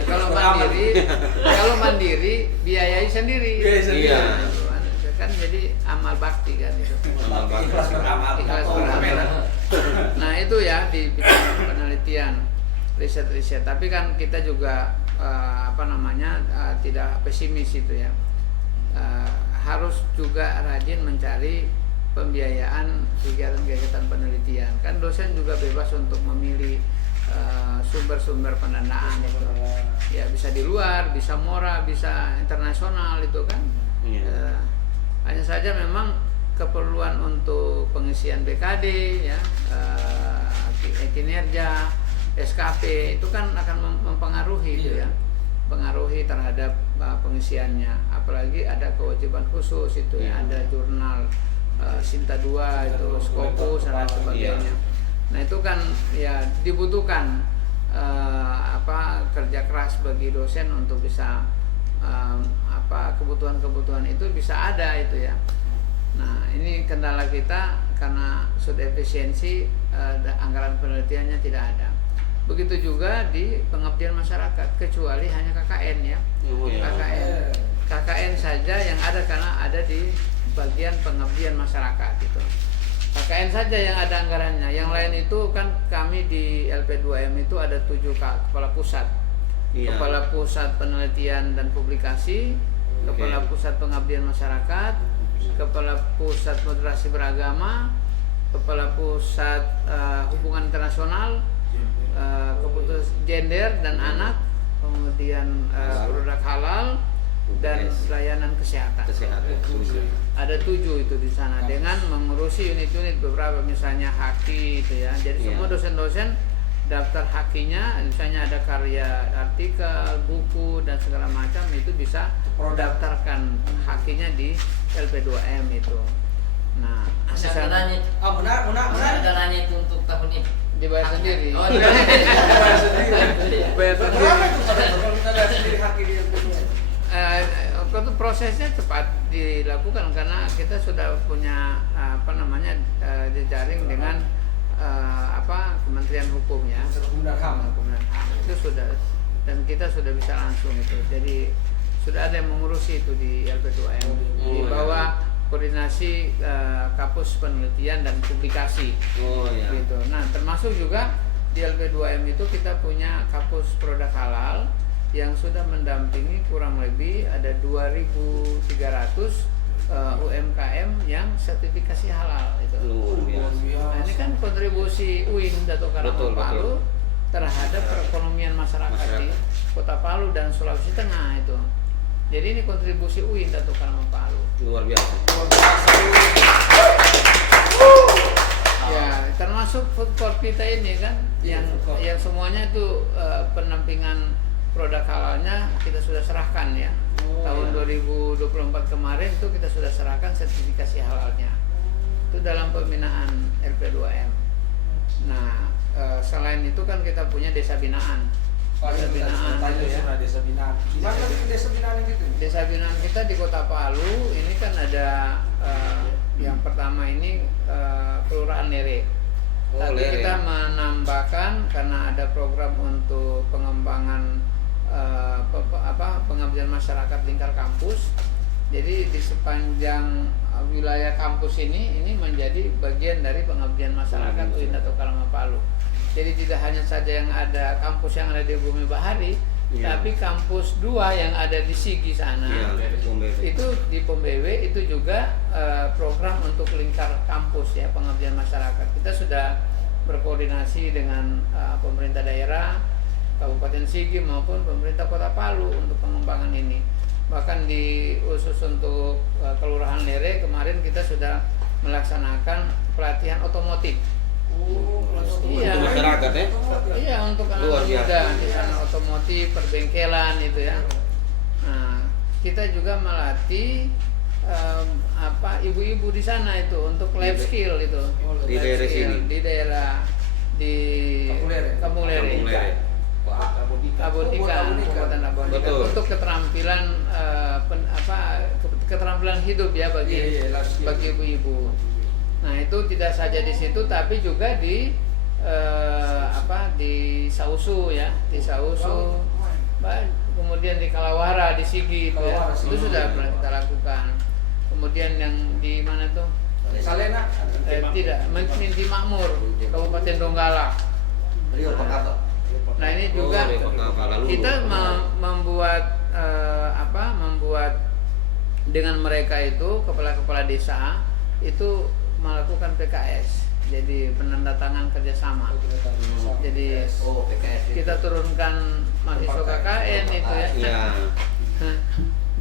Kalau mandiri biayai sendiri. Iya. Kan jadi amal bakti kan itu. Ikhlas beramal. Ikhlas beramal. di bidang penelitian, riset-riset. Tapi kan kita juga tidak pesimis itu ya. Harus juga rajin mencari pembiayaan kegiatan-kegiatan penelitian. Kan dosen juga bebas untuk memilih sumber-sumber pendanaan itu. Ya bisa di luar, bisa mora, bisa internasional itu kan. Hanya saja memang keperluan untuk pengisian BKD ya, kinerja, SKP itu kan akan mempengaruhi itu ya, pengaruhi terhadap pengisiannya. Apalagi ada kewajiban khusus itu ya, ada jurnal Sinta 2 itu, Scopus dan lain sebagainya. Nah itu kan ya dibutuhkan kerja keras bagi dosen untuk bisa kebutuhan-kebutuhan itu bisa ada itu ya. Nah ini kendala kita karena sudah efisiensi, anggaran penelitiannya tidak ada. Begitu juga di pengabdian masyarakat, kecuali hanya KKN ya. KKN saja yang ada karena ada di bagian pengabdian masyarakat itu. KKN saja yang ada anggarannya. Yang lain itu kan kami di LP2M itu ada 7 kepala pusat. Kepala pusat penelitian dan publikasi, kepala pusat pengabdian masyarakat, kepala pusat moderasi beragama, kepala pusat hubungan internasional, keputus gender dan anak, kemudian produk halal dan layanan kesehatan. Ada 7 itu di sana dengan mengurusi unit-unit beberapa, misalnya haki itu ya. Jadi semua dosen-dosen daftar hakinya, misalnya ada karya artikel, buku dan segala macam itu bisa daftarkan hakinya di LP2M itu. Nah, Ada dananya itu untuk tahun ini. dibayar sendiri. Oh, dibayar sendiri. Bayar sendiri. Berapa itu kalau kita lihat sendiri haki di Itu prosesnya cepat dilakukan karena kita sudah punya jejaring dengan Kementerian Hukum ya. Hukum dan HAM. Itu sudah, dan kita sudah bisa langsung itu. Jadi sudah ada yang mengurusi itu di LP2M di bawah koordinasi Kapus Penelitian dan Publikasi. Gitu. Nah, termasuk juga di LP2M itu kita punya Kapus Produk Halal yang sudah mendampingi kurang lebih ada 2.300 UMKM yang sertifikasi halal itu. Nah, ini kan kontribusi UIN Dato' Karangga Palu terhadap perekonomian masyarakat di Kota Palu dan Sulawesi Tengah itu. Jadi ini kontribusi UIN Dato' Karangga Palu. Luar biasa. Ya, termasuk food court kita ini kan yang semuanya itu pendampingan produk halalnya kita sudah serahkan ya. Tahun 2024 kemarin itu kita sudah serahkan sertifikasi halalnya. Itu dalam pembinaan LP2M. Nah, selain itu kan kita punya desa binaan. Desa binaan itu ya. Desa binaan. Gimana desa binaan itu? Desa binaan kita di Kota Palu ini kan ada yang pertama ini Kelurahan Lere. Tapi kita menambahkan karena ada program untuk pengembangan pengabdian masyarakat lingkar kampus. Jadi di sepanjang wilayah kampus ini menjadi bagian dari pengabdian masyarakat UIN Dato' Karangga Palu. Jadi tidak hanya saja yang ada kampus yang ada di Bumi Bahari, tapi kampus 2 yang ada di Sigi sana, itu di POMBW itu juga program untuk lingkar kampus ya, pengabdian masyarakat. Kita sudah berkoordinasi dengan pemerintah daerah Kabupaten Sigi maupun pemerintah Kota Palu untuk pengembangan ini. Bahkan di khusus untuk Kelurahan Lere kemarin kita sudah melaksanakan pelatihan otomotif. Iya. Untuk masyarakat ya? Iya, untuk anak muda di sana, otomotif, perbengkelan itu ya. Nah, kita juga melatih ibu-ibu di sana itu untuk life skill itu. Di daerah sini. Di daerah di Kamulere. Kabupaten Abon. Untuk keterampilan keterampilan hidup ya bagi ibu-ibu. Nah, itu tidak saja di situ tapi juga di Sausu ya, di Sausu. Kemudian di Kalawara, di Sigi itu ya. Itu sudah pernah kita lakukan. Kemudian yang di mana tuh? Salena? Tidak, di Makmur, Kabupaten Donggala. Rio Pakapa. Nah ini juga kita membuat membuat dengan mereka itu kepala-kepala desa itu melakukan PKS, jadi penandatangan kerjasama. Jadi PKS kita turunkan mahasiswa KKN itu ya. Iya.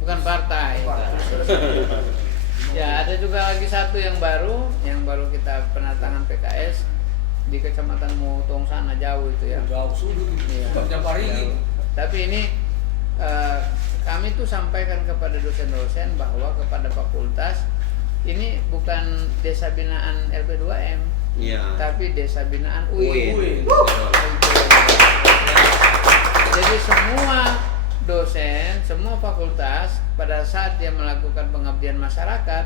Bukan partai. Ya ada juga lagi satu yang baru kita penandatangan PKS di Kecamatan Mutong sana, jauh itu ya. Jauh sudah Iya. tiap hari. Tapi ini kami tuh sampaikan kepada dosen-dosen bahwa kepada fakultas ini bukan desa binaan LP2M, Iya. tapi desa binaan UIN. UIN. Jadi semua dosen, semua fakultas pada saat dia melakukan pengabdian masyarakat,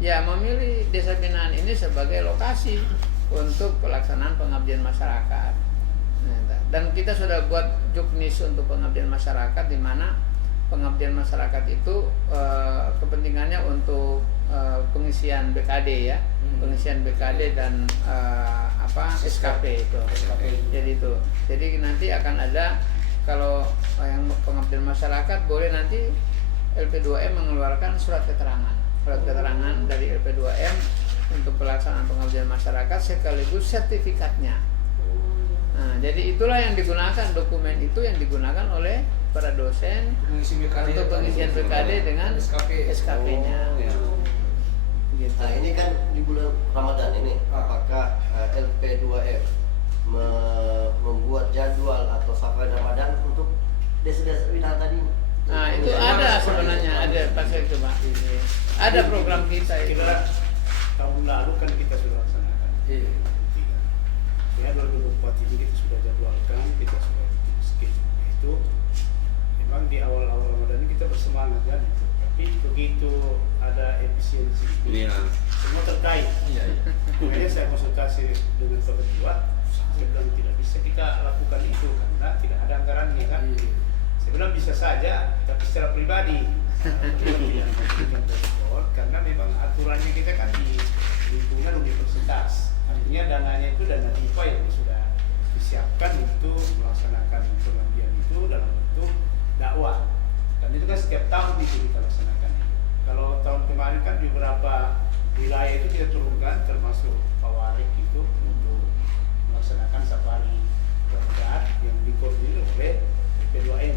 ya memilih desa binaan ini sebagai lokasi untuk pelaksanaan pengabdian masyarakat. Dan kita sudah buat juknis untuk pengabdian masyarakat, di mana pengabdian masyarakat itu kepentingannya untuk pengisian BKD ya, pengisian BKD dan SKP itu. Jadi nanti akan ada, kalau yang pengabdian masyarakat boleh nanti LP2M mengeluarkan surat keterangan dari LP2M untuk pelaksanaan pengabdian masyarakat sekaligus sertifikatnya. Nah, jadi itulah yang digunakan, dokumen itu yang digunakan oleh para dosen untuk pengisian BKD dengan SKP-nya. Gitu. Nah ini kan di bulan Ramadan ini, apakah LP2M membuat jadwal atau safari Ramadan untuk desa-desa binaan tadi? Nah itu ada sebenarnya, ada pas saya coba ini. Ada program kita itu. Kira tahun lalu kan kita sudah laksanakan. Iya. Ya 2024 ini kita sudah jadwalkan, kita sudah schedule itu. Memang di awal-awal Ramadan ini kita bersemangat kan, tapi begitu ada efisiensi, semua terkait. Makanya saya konsultasi dengan berdua, saya bilang tidak bisa kita lakukan itu karena tidak ada anggarannya kan. Saya bilang bisa saja, tapi secara pribadi. Karena memang aturannya kita kan di lingkungan universitas. Artinya dananya itu dana IPA yang sudah disiapkan untuk melaksanakan pengabdian itu dalam bentuk dakwah. Dan itu kan setiap tahun itu kita laksanakan. Kalau tahun kemarin kan di beberapa wilayah itu kita turunkan, termasuk Pawarik itu untuk melaksanakan safari Ramadan yang dikoordinir oleh P2M.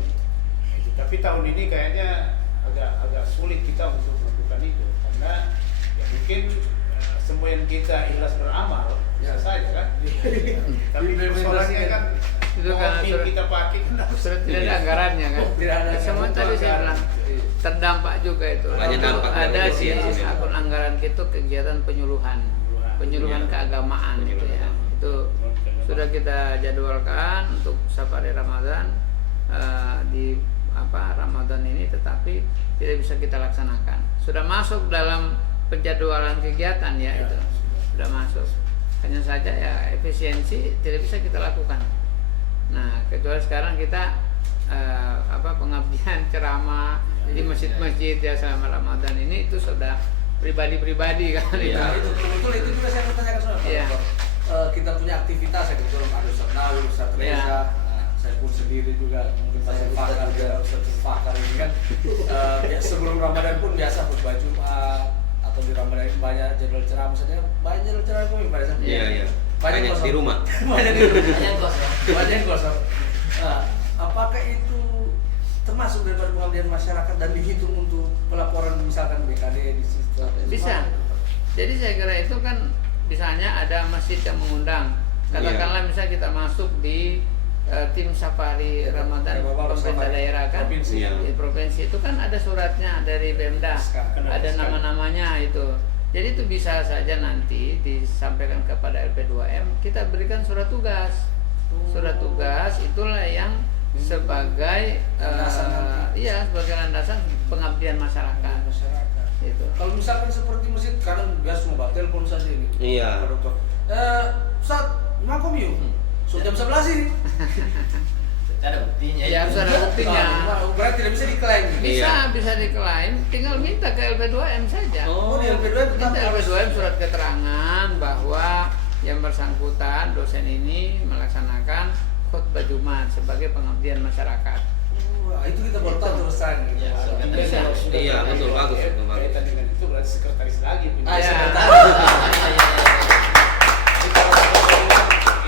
Tapi tahun ini kayaknya agak sulit kita untuk melakukan itu karena ya mungkin semua yang kita ikhlas beramal bisa saja kan. Tapi persoalannya kan itu kan kita pakai sudah tidak ada anggarannya kan. Semua tadi saya bilang terdampak juga itu. Banyak dampak Ada dari sih sisi. akun anggaran itu kegiatan penyuluhan keagamaan gitu ya. Itu sudah kita jadwalkan untuk safari Ramadan di Ramadan ini, tetapi tidak bisa kita laksanakan. Sudah masuk dalam penjadwalan kegiatan ya, itu sudah masuk. Hanya saja ya efisiensi tidak bisa kita lakukan. Nah, kecuali sekarang kita pengabdian ceramah di masjid-masjid ya selama Ramadan ini, itu sudah pribadi-pribadi kan. Iya, itu betul itu juga saya pertanyakan soal kita punya aktivitas ya, betul ada Ustaz Nawi, Ustaz Reza, saya pun sendiri juga mungkin Ustaz Fakar ini kan ya, sebelum Ramadan pun biasa khutbah Jumat atau di Ramadan itu banyak jadwal ceramah, misalnya banyak jadwal ceramah kami pada saat Iya. Banyak di rumah. banyak kosong. Nah, apakah itu termasuk daripada pengabdian masyarakat dan dihitung untuk pelaporan misalkan BKD di sistem? Bisa. Jadi saya kira itu kan misalnya ada masjid yang mengundang. Katakanlah misalnya kita masuk di tim safari Ramadan pemerintah daerah kan, di provinsi itu kan ada suratnya dari Pemda, ada nama-namanya itu. Jadi itu bisa saja nanti disampaikan kepada LP2M, kita berikan surat tugas. Surat tugas itulah yang sebagai sebagai landasan pengabdian masyarakat. Itu. Kalau misalkan seperti masjid, kadang biasa mau telepon saja ini. Iya. Ustaz, makom yuk. So jam 11 ini. Ada buktinya. Ya harus ada buktinya. Berarti tidak bisa diklaim. Bisa diklaim, tinggal minta ke LP2M saja. Oh, di LP2M minta LP2M surat keterangan bahwa yang bersangkutan dosen ini melaksanakan khutbah Jumat sebagai pengabdian masyarakat. Wah, itu kita baru tahu terus terang. Iya, Iya, betul, bagus, betul, bagus. Kaitan dengan itu berarti sekretaris lagi. Ah, ya.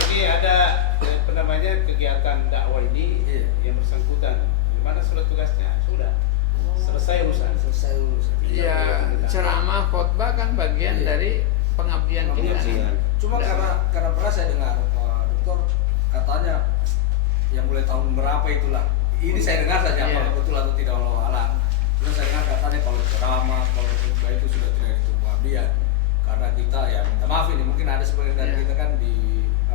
Ini ada apa namanya kegiatan dakwah ini yang bersangkutan. Gimana surat tugasnya? Sudah. Selesai urusan. Ya, ceramah khutbah kan bagian dari pengabdian kita. Pengabdian. Cuma karena pernah saya dengar dokter katanya yang mulai tahun berapa itulah. Ini saya dengar saja apakah betul atau tidak Allah alam. Terus saya dengar katanya kalau ceramah, kalau khutbah itu sudah tidak itu pengabdian. Karena kita ya minta maaf ini mungkin ada sebagian dari kita kan di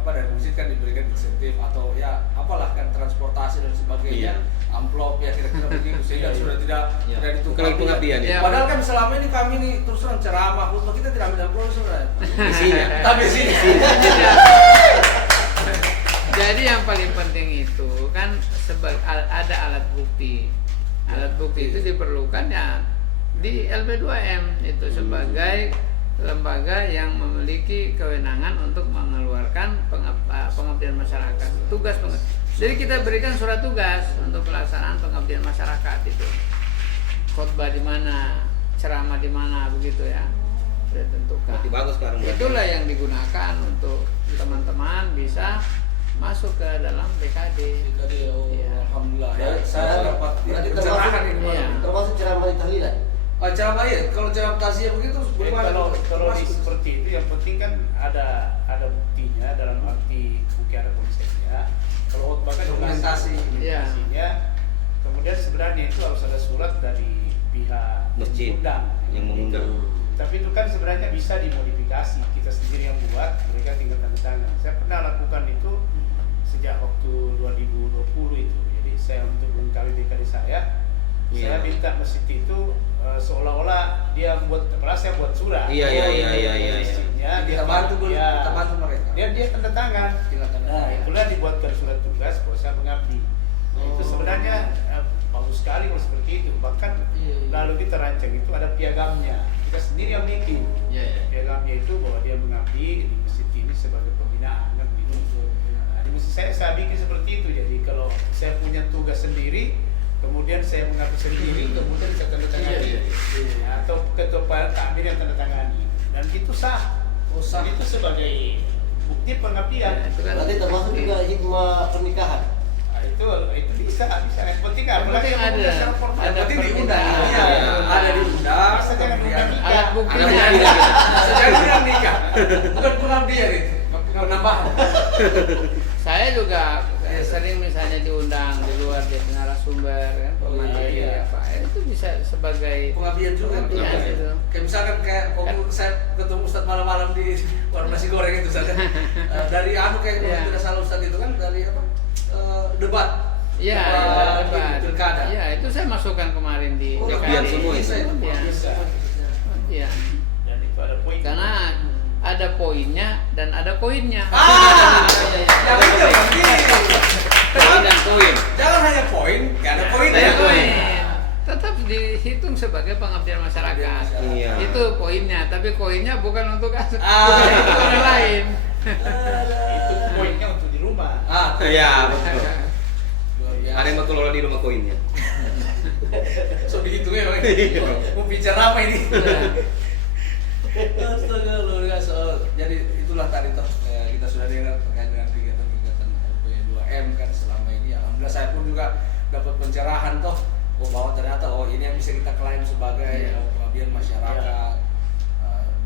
dari masjid kan diberikan insentif atau ya apalah kan transportasi dan sebagainya, amplop ya kira-kira begitu sehingga sudah tidak ditukar pengabdian ya. Padahal kan selama ini kami nih terus terang ceramah khutbah kita tidak minta brosur ya. Isinya. Tapi sini. Jadi yang paling penting itu kan ada alat bukti. Alat bukti itu diperlukan ya di LP2M itu sebagai lembaga yang memiliki kewenangan untuk mengeluarkan pengabdian masyarakat. Jadi kita berikan surat tugas untuk pelaksanaan pengabdian masyarakat itu. Khutbah di mana, ceramah di mana begitu ya. Sudah tentukan. Berarti bagus sekarang. Itulah yang digunakan untuk teman-teman bisa masuk ke dalam BKD. Alhamdulillah. Ya, Saya dapat Berarti pencerahan ini. termasuk ceramah di tahlilan. Ceramah ya, kalau ceramah tasya begitu Kalau masuk. seperti itu yang penting kan ada buktinya dalam arti bukti ada konsepnya. Kalau khutbah kan Dokumentasi. dokumentasinya. Kemudian sebenarnya itu harus ada surat dari pihak Masjid yang mengundang. Tapi itu kan sebenarnya bisa dimodifikasi, kita sendiri yang buat, mereka tinggal tanda tangan. Saya pernah lakukan itu sejak waktu 2020 itu. Jadi saya untuk melengkapi BKD saya minta masjid itu seolah-olah dia buat kepala saya buat surat. Iya. Kita bantu mereka. Dia tanda tangan. Nah, itulah dibuatkan surat tugas bahwa saya mengabdi. Itu sebenarnya bagus sekali kalau seperti itu. Bahkan lalu kita rancang itu ada piagamnya. Kita sendiri yang bikin. Piagamnya itu bahwa dia mengabdi di masjid ini sebagai pembinaan kan begitu. Nah, di masjid saya bikin seperti itu. Jadi kalau saya punya tugas sendiri, kemudian saya mengabdi sendiri, kemudian saya tanda tangani, atau ketua takmir yang tanda tangani, dan itu sah. Dan itu sebagai bukti pengabdian. Berarti termasuk juga hikmah pernikahan. Nah, itu bisa. Yang penting apa? Yang penting ada Penting diundang. Iya. Ada diundang. Masa jangan undang nikah. Alat buktinya Sejak undang nikah. Bukan pengabdian itu, penambahan. Saya juga sering misalnya diundang di luar jadi narasumber kan pemateri apa itu bisa sebagai Pengabdian juga. Pengabdian itu. Kayak misalkan saya ketemu Ustadz malam-malam di warung nasi goreng itu saja. Dari kayak tidak salah Ustadz itu kan dari apa? Debat. Iya, debat. Pilkada. Iya, itu saya masukkan kemarin di Pengabdian semua itu. Bisa. Iya. Dan itu ada poin. Karena ada poinnya dan ada koinnya. Yang itu Poin dan koin. Jangan hanya poin, nggak ada poinnya. Ada koin. Tetap dihitung sebagai pengabdian masyarakat. Iya. Itu poinnya, tapi koinnya bukan untuk bukan Ah. itu orang lain. Itu poinnya untuk di rumah. Iya, betul. Luar biasa. Ada yang mau kelola di rumah koinnya. So dihitungnya Bang. Mau bicara apa ini? Astaga, luar biasa. Jadi itulah tadi toh kita sudah dengar terkait dengan kegiatan-kegiatan LP2M kan selama ini. Alhamdulillah saya pun juga dapat pencerahan toh bahwa ternyata ini yang bisa kita klaim sebagai pengabdian masyarakat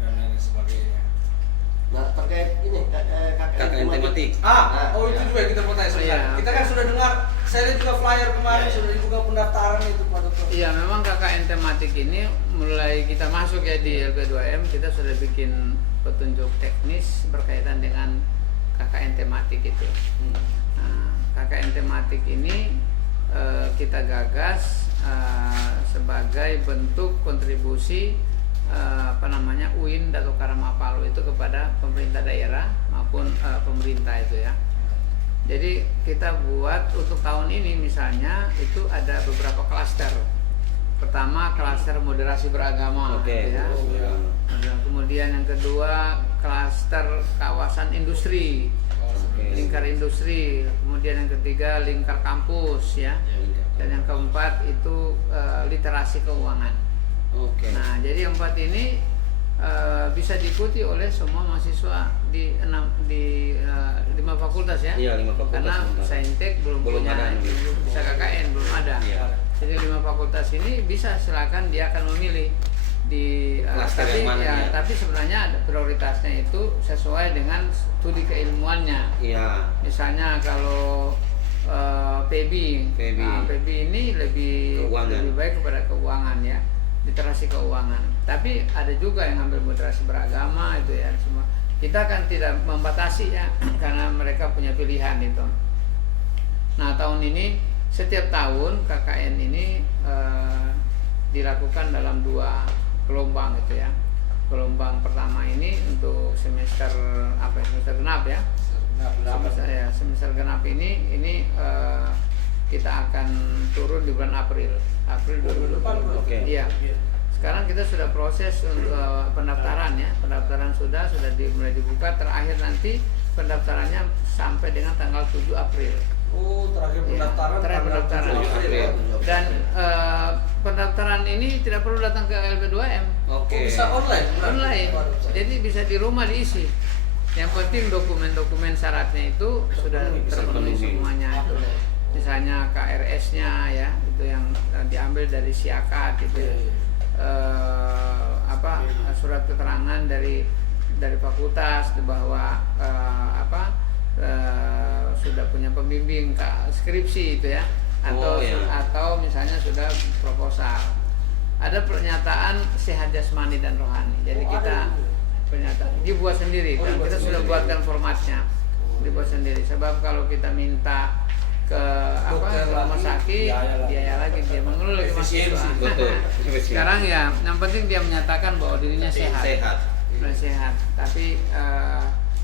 dan lain sebagainya. Nah, terkait ini KKN tematik. Itu juga yang kita mau tanya sebenarnya. Iya. Kita kan sudah dengar, saya lihat juga flyer kemarin sudah dibuka pendaftaran itu Pak Dokter. Iya, memang KKN tematik ini mulai kita masuk ya di LP2M kita sudah bikin petunjuk teknis berkaitan dengan KKN tematik itu. Nah, KKN tematik ini kita gagas sebagai bentuk kontribusi UIN Dato Karama Palu itu kepada pemerintah daerah maupun pemerintah itu ya. Jadi kita buat untuk tahun ini misalnya itu ada beberapa klaster. Pertama klaster moderasi beragama, Oke. ya. Kemudian yang kedua klaster kawasan industri, lingkar industri, kemudian yang ketiga lingkar kampus ya, dan yang keempat itu literasi keuangan. Nah, jadi 4 ini bisa diikuti oleh semua mahasiswa di 5 fakultas ya. Iya, 5 fakultas. Karena Saintek belum punya, ada. bisa KKN belum ada. Iya. Jadi 5 fakultas ini bisa, silakan dia akan memilih di Klaster tapi yang mana ya, dia? tapi sebenarnya ada prioritasnya itu sesuai dengan studi keilmuannya. Iya. Misalnya kalau PB ini lebih baik kepada keuangan ya, literasi keuangan. Tapi ada juga yang ambil moderasi beragama itu ya, semua. Kita kan tidak membatasi ya, karena mereka punya pilihan itu. Nah, tahun ini setiap tahun KKN ini dilakukan dalam 2 gelombang gitu ya. Gelombang pertama ini untuk semester genap ya. Semester genap ini kita akan turun di bulan April 2020. Iya. Sekarang kita sudah proses untuk pendaftaran ya. Pendaftaran sudah mulai dibuka, terakhir nanti pendaftarannya sampai dengan tanggal 7 April. Oh, terakhir pendaftaran. Terakhir pendaftaran. Dan pendaftaran ini tidak perlu datang ke LP2M. Bisa online. Online. Jadi bisa di rumah diisi. Yang penting dokumen-dokumen syaratnya itu sudah terpenuhi semuanya itu. Misalnya KRS-nya ya, itu yang diambil dari Siakat itu. Surat keterangan dari fakultas bahwa sudah punya pembimbing skripsi itu ya, atau misalnya sudah proposal. Ada pernyataan sehat jasmani dan rohani. Jadi kita pernyataan dibuat sendiri, dan kita sudah buatkan formatnya, dibuat sendiri. Sebab kalau kita minta ke rumah sakit, biaya lagi, dia mengeluh lagi mahasiswa. Sekarang ya, yang penting dia menyatakan bahwa dirinya sehat. Tapi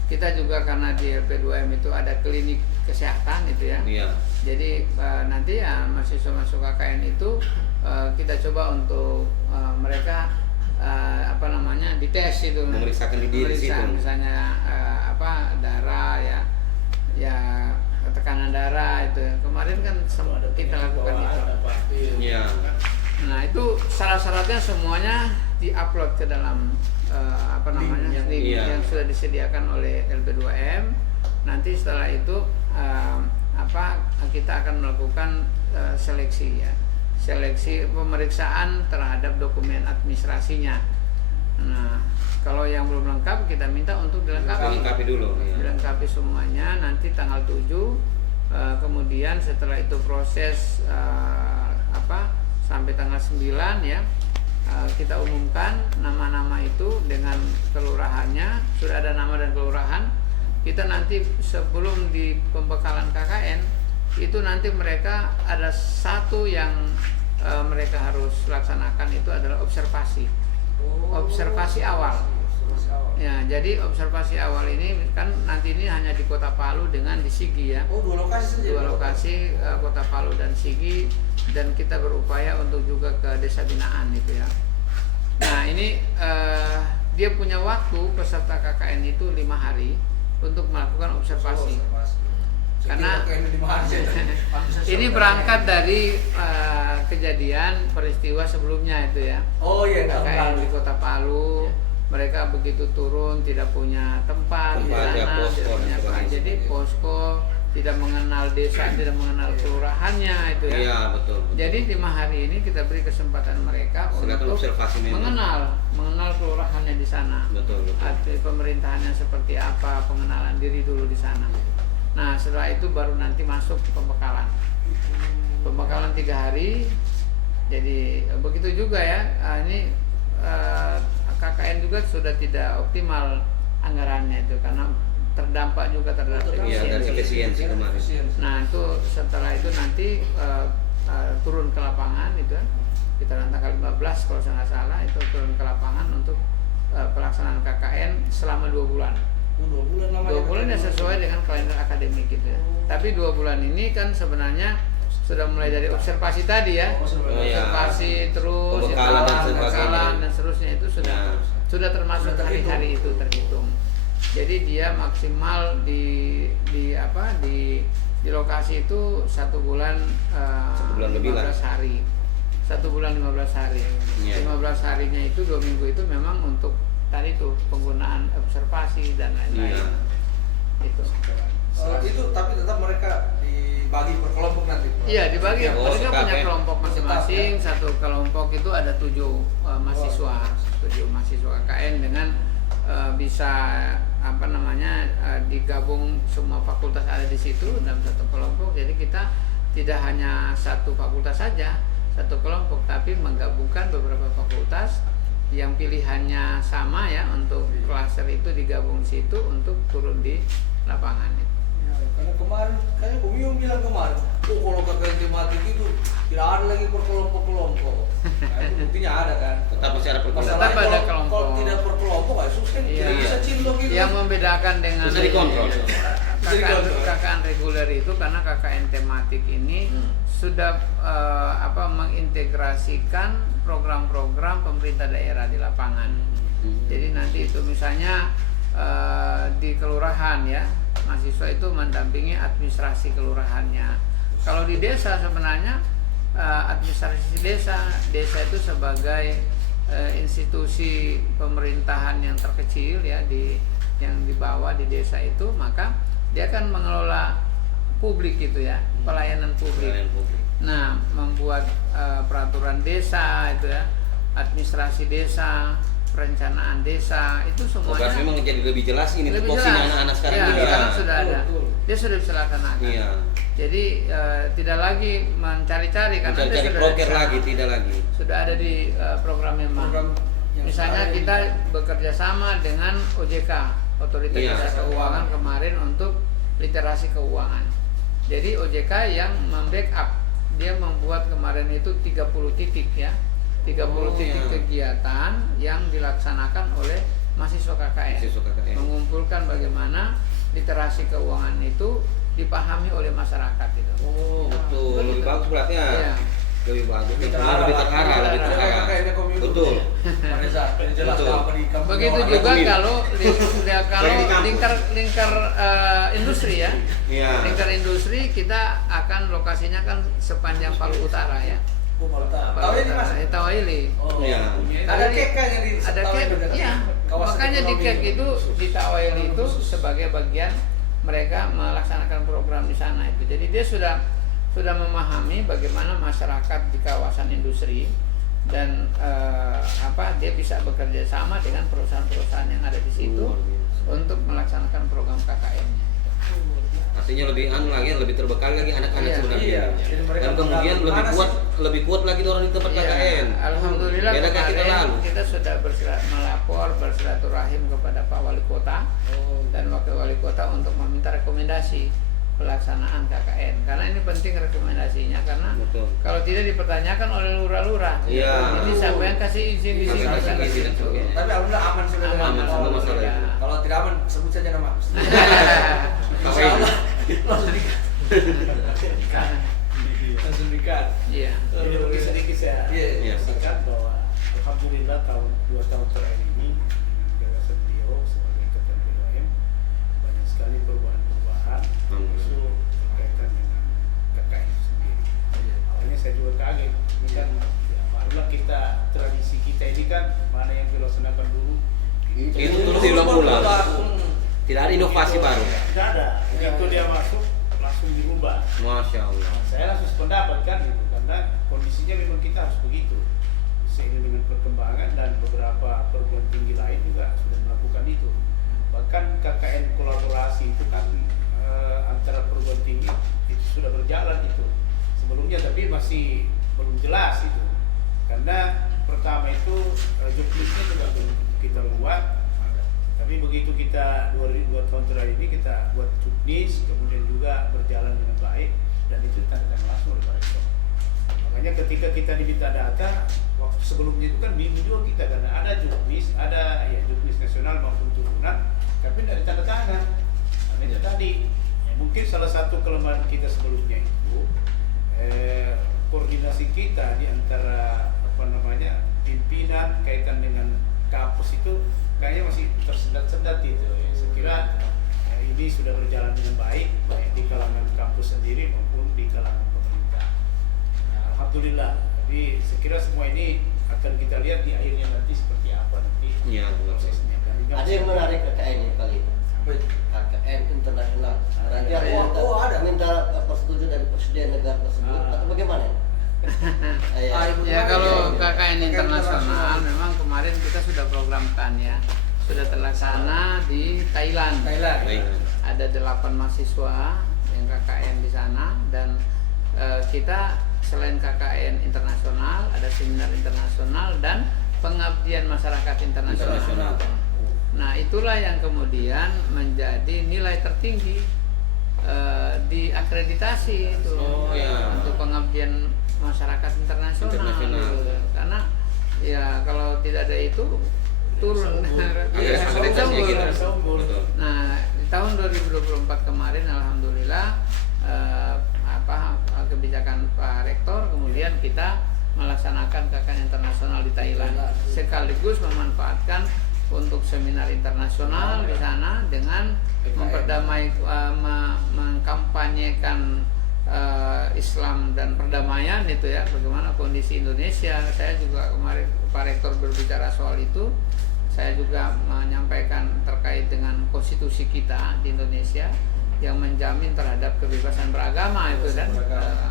kita juga karena di LP2M itu ada klinik kesehatan itu ya. Iya. Jadi nanti ya mahasiswa masuk KKN itu kita coba untuk mereka dites itu, memeriksakan diri situ. Misalnya darah ya tekanan darah itu ya. Kemarin kan kita lakukan itu. Iya. Nah, itu syarat-syaratnya semuanya diupload ke dalam link yang sudah disediakan oleh LP2M. Nanti setelah itu kita akan melakukan seleksi ya. Seleksi pemeriksaan terhadap dokumen administrasinya. Nah, kalau yang belum lengkap kita minta untuk dilengkapi dulu. Dilengkapi semuanya nanti tanggal 7. Kemudian setelah itu proses sampai tanggal 9 ya. Kita umumkan nama-nama itu dengan kelurahannya, sudah ada nama dan kelurahan. Kita nanti sebelum di pembekalan KKN itu nanti mereka ada satu yang mereka harus laksanakan, itu adalah observasi awal. Ya, jadi observasi awal ini kan nanti ini hanya di Kota Palu dengan di Sigi ya. Dua lokasi Kota Palu dan Sigi, dan kita berupaya untuk juga ke desa binaan itu ya. Nah, ini dia punya waktu peserta KKN itu 5 hari untuk melakukan observasi. Karena ini berangkat dari kejadian peristiwa sebelumnya itu ya. KKN di Kota Palu, mereka begitu turun tidak punya tempat di sana, tidak punya apa. Jadi posko, tidak mengenal desa, tidak mengenal kelurahannya itu ya. Iya, betul. Jadi 5 hari ini kita beri kesempatan mereka untuk mengenal kelurahannya di sana. Betul. Arti pemerintahannya seperti apa, pengenalan diri dulu di sana. Nah, setelah itu baru nanti masuk ke pembekalan. Pembekalan 3 hari. Jadi begitu juga ya. Ini KKN juga sudah tidak optimal anggarannya itu karena terdampak juga terhadap efisiensi kemarin. Nah, itu setelah itu nanti turun ke lapangan itu kita tanggal 15 kalau saya nggak salah itu turun ke lapangan untuk pelaksanaan KKN selama 2 bulan. 2 bulan ya sesuai dengan kalender akademik gitu ya. Tapi 2 bulan ini kan sebenarnya sudah mulai dari observasi tadi ya. Observasi terus pembekalan dan seterusnya itu sudah termasuk hari-hari itu terhitung. Jadi dia maksimal di lokasi itu 1 bulan 1 bulan lebih 15 lah. hari. 1 bulan 15 hari. Iya. 15 harinya itu 2 minggu itu memang untuk tadi tuh penggunaan observasi dan lain-lain. Iya. Itu. Itu tapi tetap mereka dibagi per kelompok nanti. Iya, dibagi. Oh, Mereka tetap punya ya. kelompok masing-masing. Satu kelompok itu ada 7 mahasiswa, 7 mahasiswa KKN dengan bisa digabung semua fakultas ada di situ dalam satu kelompok. Jadi kita tidak hanya satu fakultas saja, satu kelompok, tapi menggabungkan beberapa fakultas yang pilihannya sama ya untuk klaster itu digabung di situ untuk turun di lapangan itu. Karena kemarin kayak Bung Yung bilang kemarin, kalau KKN tematik itu tidak ada lagi per kelompok-kelompok. Nah, itu buktinya ada kan. Tetap masih ada perkelompok. Tetap ada Masalahnya kelompok. kalau tidak per kelompok, susah Iya. tidak bisa cinlok gitu. Yang membedakan dengan Bisa dikontrol. KKN reguler itu karena KKN tematik ini sudah mengintegrasikan program-program pemerintah daerah di lapangan. Jadi nanti itu misalnya di kelurahan ya, mahasiswa itu mendampingi administrasi kelurahannya. Kalau di desa sebenarnya administrasi desa itu sebagai institusi pemerintahan yang terkecil ya yang dibawa di desa itu, maka dia akan mengelola publik gitu ya, pelayanan publik. Nah, membuat peraturan desa itu ya, administrasi desa, perencanaan desa itu semuanya. Memang jadi lebih jelas ini lebih tupoksinya jelas. anak-anak sekarang Ya, ini ya. sekarang sudah ada. Dia sudah bisa laksanakan. Iya. Jadi tidak lagi mencari-cari karena dia Mencari sudah broker ada. lagi, tidak lagi. Sudah ada di program memang. Misalnya kita bekerja sama dengan OJK, Otoritas Iya. Jasa Keuangan kemarin untuk literasi keuangan. Jadi OJK yang membackup, dia membuat kemarin itu 30 titik ya. 30 titik kegiatan yang dilaksanakan oleh mahasiswa KKN. Mahasiswa KKN. Mengumpulkan bagaimana literasi keuangan itu dipahami oleh masyarakat itu. Oh, betul. Lebih bagus berarti ya. Iya. Lebih bagus. Lebih terarah. Lebih Terarah. Betul. Begitu juga kalau lingkar industri ya. Iya. Lingkar industri kita akan lokasinya kan sepanjang Palu Utara ya. Tawaili. Iya. Ada kekanya di Ada kek, iya. Makanya di kek itu di Tawaili itu sebagai bagian mereka melaksanakan program di sana itu. Jadi dia sudah memahami bagaimana masyarakat di kawasan industri dan dia bisa bekerja sama dengan perusahaan-perusahaan yang ada di situ untuk melaksanakan program KKN-nya. Artinya lebih terbekal lagi anak-anak Iya. sebenarnya. Iya. Jadi mereka Dan kemudian lebih kuat lagi orang di tempat Iya, KKN. Alhamdulillah Beda kayak kita kemarin lalu. kita sudah melapor bersilaturahim kepada Pak Wali Kota dan Wakil Wali Kota untuk meminta rekomendasi pelaksanaan KKN karena ini penting rekomendasinya karena Betul. kalau tidak dipertanyakan oleh lurah-lurah. Iya. Ini siapa yang kasih izin di sini? Kasih kan izin dan gitu. sebagainya. Tapi alhamdulillah aman sudah. Aman, semua masalah ya. itu. Kalau tidak aman sebut saja nama. Apa ini? Langsung dikat. Langsung dikat. Iya. Jadi mungkin sedikit saya Iya. sampaikan bahwa alhamdulillah 2 tahun terakhir ini gagasan beliau sebagai ketua BWM banyak sekali perubahan-perubahan isu berkaitan dengan KKN itu sendiri. Awalnya saya juga kaget, ini kan barulah kita tradisi kita ini kan mana yang dilaksanakan dulu Itu terus diulang-ulang. Tidak ada inovasi baru. tidak ada. Begitu dia masuk langsung diubah. Masya Allah. Saya langsung sependapat kan gitu karena kondisinya memang kita harus begitu seiring dengan perkembangan dan beberapa perguruan tinggi lain juga sudah melakukan itu. Bahkan KKN kolaborasi itu kan antara perguruan tinggi itu sudah berjalan itu sebelumnya, tapi masih belum jelas itu karena pertama itu juknisnya juga belum kita buat. Tapi begitu kita 2 tahun terakhir ini kita buat juknis, kemudian juga berjalan dengan baik dan itu ditandakan langsung oleh Pak Rektor. Makanya ketika kita diminta data waktu sebelumnya itu kan bingung juga kita karena ada juknis nasional maupun turunan, tapi tidak ditanda tangan. Karena itu tadi mungkin salah satu kelemahan kita sebelumnya itu koordinasi kita di antara pimpinan kaitan dengan kampus itu kayaknya masih tersendat-sendat itu. Ya. Saya kira ini sudah berjalan dengan baik di kalangan kampus sendiri maupun di kalangan pemerintah. Nah, alhamdulillah. Jadi saya kira semua ini akan kita lihat di akhirnya nanti seperti apa nanti prosesnya. Ada yang menarik KKN ini kali ini. KKN internasional. Nanti ada minta persetujuan dari presiden negara tersebut atau bagaimana? Ya kalau KKN internasional memang kemarin kita sudah programkan ya, sudah terlaksana di Thailand. Ada 8 mahasiswa yang KKN di sana dan kita selain KKN internasional ada seminar internasional dan pengabdian masyarakat internasional. Nah itulah yang kemudian menjadi nilai tertinggi di akreditasi itu untuk pengabdian masyarakat internasional. Gitu. Karena ya kalau tidak ada itu turun Nah di tahun 2024 kemarin alhamdulillah kebijakan Pak Rektor kemudian kita melaksanakan KKN internasional di Thailand sekaligus memanfaatkan untuk seminar internasional di sana dengan memperdamai mengkampanyekan Islam dan perdamaian itu ya, bagaimana kondisi Indonesia. Saya juga kemarin Pak Rektor berbicara soal itu. Saya juga menyampaikan terkait dengan konstitusi kita di Indonesia yang menjamin terhadap kebebasan beragama itu dan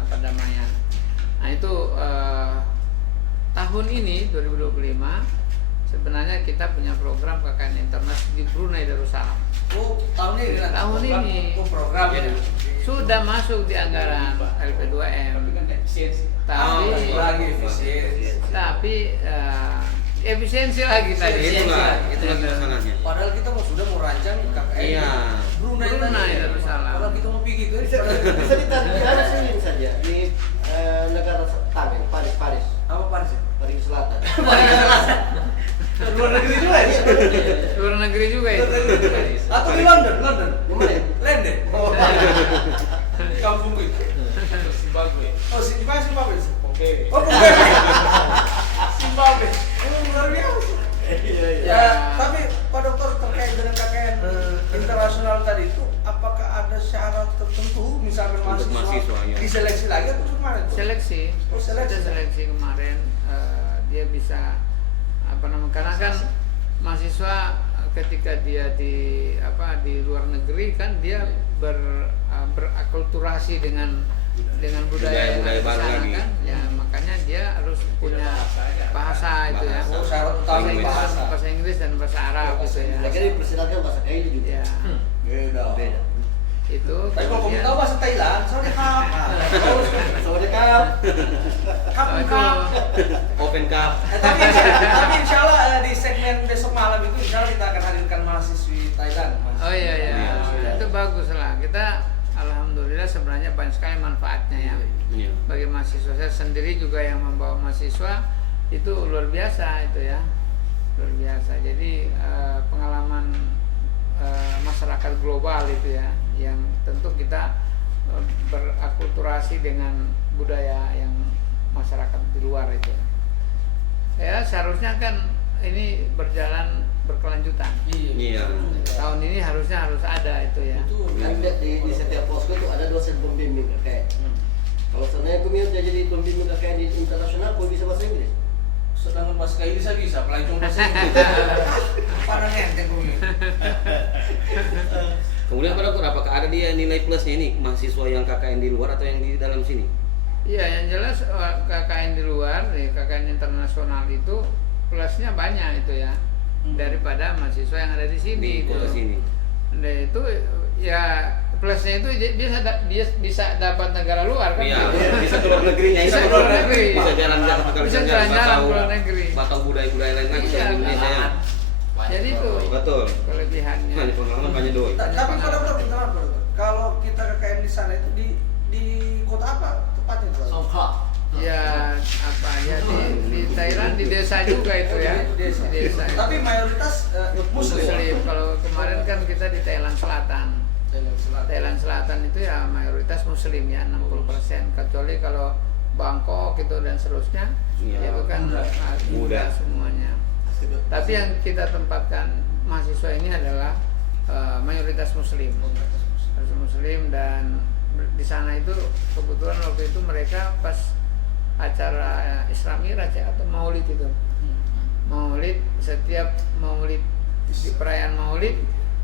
perdamaian. Nah itu tahun ini 2025 sebenarnya kita punya program KKN Internasional di Brunei Darussalam. Oh, tahun ini kan? Tahun ini program ya. Sudah masuk di anggaran LP2M. Tapi efisiensi lagi tadi. Itu masalahnya. Padahal kita sudah mau rancang KKN Brunei Darussalam. Padahal kita mau pergi ke Bisa ditarik saja di negara tetangga, Paris. apa Paris? Paris Selatan. Luar negeri juga ya? Luar negeri juga itu. Atau di London? Di mana? London. Kampung itu. Zimbabwe. Oh, Zimbabwe. Oke. Oh, Zimbabwe. Luar biasa. Ya, tapi Pak Dokter terkait dengan KKN internasional tadi itu, apakah ada syarat tertentu, misalkan mahasiswa diseleksi lagi atau kemarin? Seleksi. Seleksi kemarin dia bisa karena kan mahasiswa ketika dia di luar negeri kan dia berakulturasi dengan budaya yang ada di sana kan, ya makanya dia harus punya bahasa itu ya. Syarat utama bahasa Inggris dan bahasa Arab gitu ya. Lagi dipersilakan bahasa Kaili juga. Ya. Beda. Itu. Tapi kalau kamu tahu bahasa Thailand, soalnya Open cup. Tapi insya Allah di segmen besok malam itu insya Allah kita akan hadirkan mahasiswi Thailand. Oh iya. Itu bagus lah. Kita alhamdulillah sebenarnya banyak sekali manfaatnya ya. Bagi mahasiswa saya sendiri juga yang membawa mahasiswa itu luar biasa itu ya. Luar biasa. Jadi pengalaman masyarakat global itu ya, yang tentu kita berakulturasi dengan budaya yang masyarakat di luar itu. Ya seharusnya kan ini berjalan berkelanjutan. Iya. Tahun ini harus ada itu ya. Kan di setiap posko itu ada dosen pembimbing KKN. Kalau sebenarnya kami udah jadi pembimbing KKN di internasional, kau bisa bahasa Inggris? Sedangkan bahasa Kaili saya bisa, pelancong bahasa Inggris. Pada ngenteng kami. Kemudian Pak Dokter, apakah ada dia nilai plusnya ini mahasiswa yang KKN di luar atau yang di dalam sini? Iya, yang jelas KKN di luar, KKN internasional itu plusnya banyak itu ya, daripada mahasiswa yang ada di sini. Nah itu ya plusnya itu dia bisa dapat negara luar kan? Iya, bisa keluar negerinya, bisa keluar negeri, bisa jalan-jalan keluar negeri, batang budaya-budaya lain lagi di Indonesia ya. Jadi itu betul kelebihannya. Banyak pengalaman banyak doi. Tapi Pak Dokter, kalau kita KKN di sana itu di kota apa tepatnya? Songkla. Ya di Thailand di desa juga itu ya. Desa. Tapi mayoritas Muslim. Kalau kemarin kan kita di Thailand Selatan. Thailand Selatan itu ya mayoritas Muslim ya 60%, kecuali kalau Bangkok gitu dan seterusnya itu kan Buddha semuanya. Tapi yang kita tempatkan mahasiswa ini adalah mayoritas Muslim, dan di sana itu kebetulan waktu itu mereka pas acara Isra Miraj atau Maulid itu, Maulid, setiap Maulid di perayaan Maulid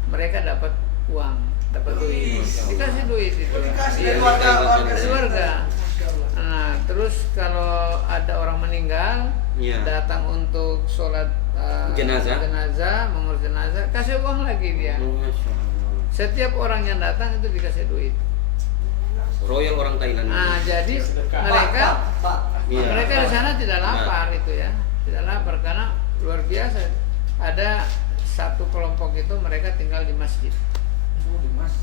mereka dapat uang, dapat duit, dikasih duit itu, Dikasih iya, dari warga. Nah, terus kalau ada orang meninggal, Iya. datang untuk sholat Jenazah. mengurus jenazah, kasih uang lagi dia. Masya Allah. Setiap orang yang datang itu dikasih duit. Royal orang Thailand. Nah, jadi Sedekah. Iya. mereka di sana tidak lapar itu ya, tidak lapar karena luar biasa. Ada satu kelompok itu mereka tinggal di masjid.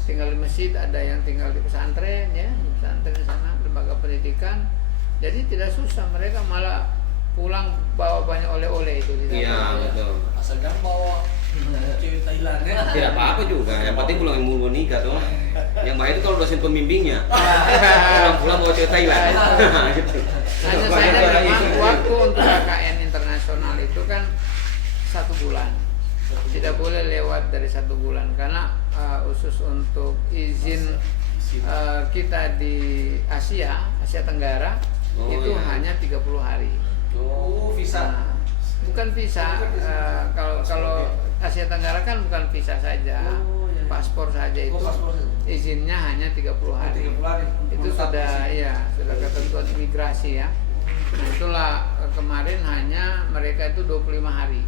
Tinggal di masjid, ada yang tinggal di pesantren ya, di pesantren di sana, lembaga pendidikan. Jadi tidak susah, mereka malah pulang bawa banyak oleh-oleh itu di sana. Iya, betul. Asal jangan bawa cewek Thailand ya. Tidak apa-apa juga, yang penting pulang yang mau nikah tuh. Yang bahaya itu kalau dosen pembimbingnya pulang bawa cewek Thailand. Gitu. Hanya saja memang waktu untuk KKN internasional itu kan 1 bulan. Tidak boleh lewat dari 1 bulan karena khusus untuk izin kita di Asia Tenggara itu iya. hanya 30 hari. Visa. Nah, bukan visa. Kalau Asia Tenggara kan bukan visa saja, paspor saja itu. Paspor. Izinnya hanya 30 hari. 30 hari. Itu sudah ketentuan imigrasi ya. Nah, itulah kemarin hanya mereka itu 25 hari.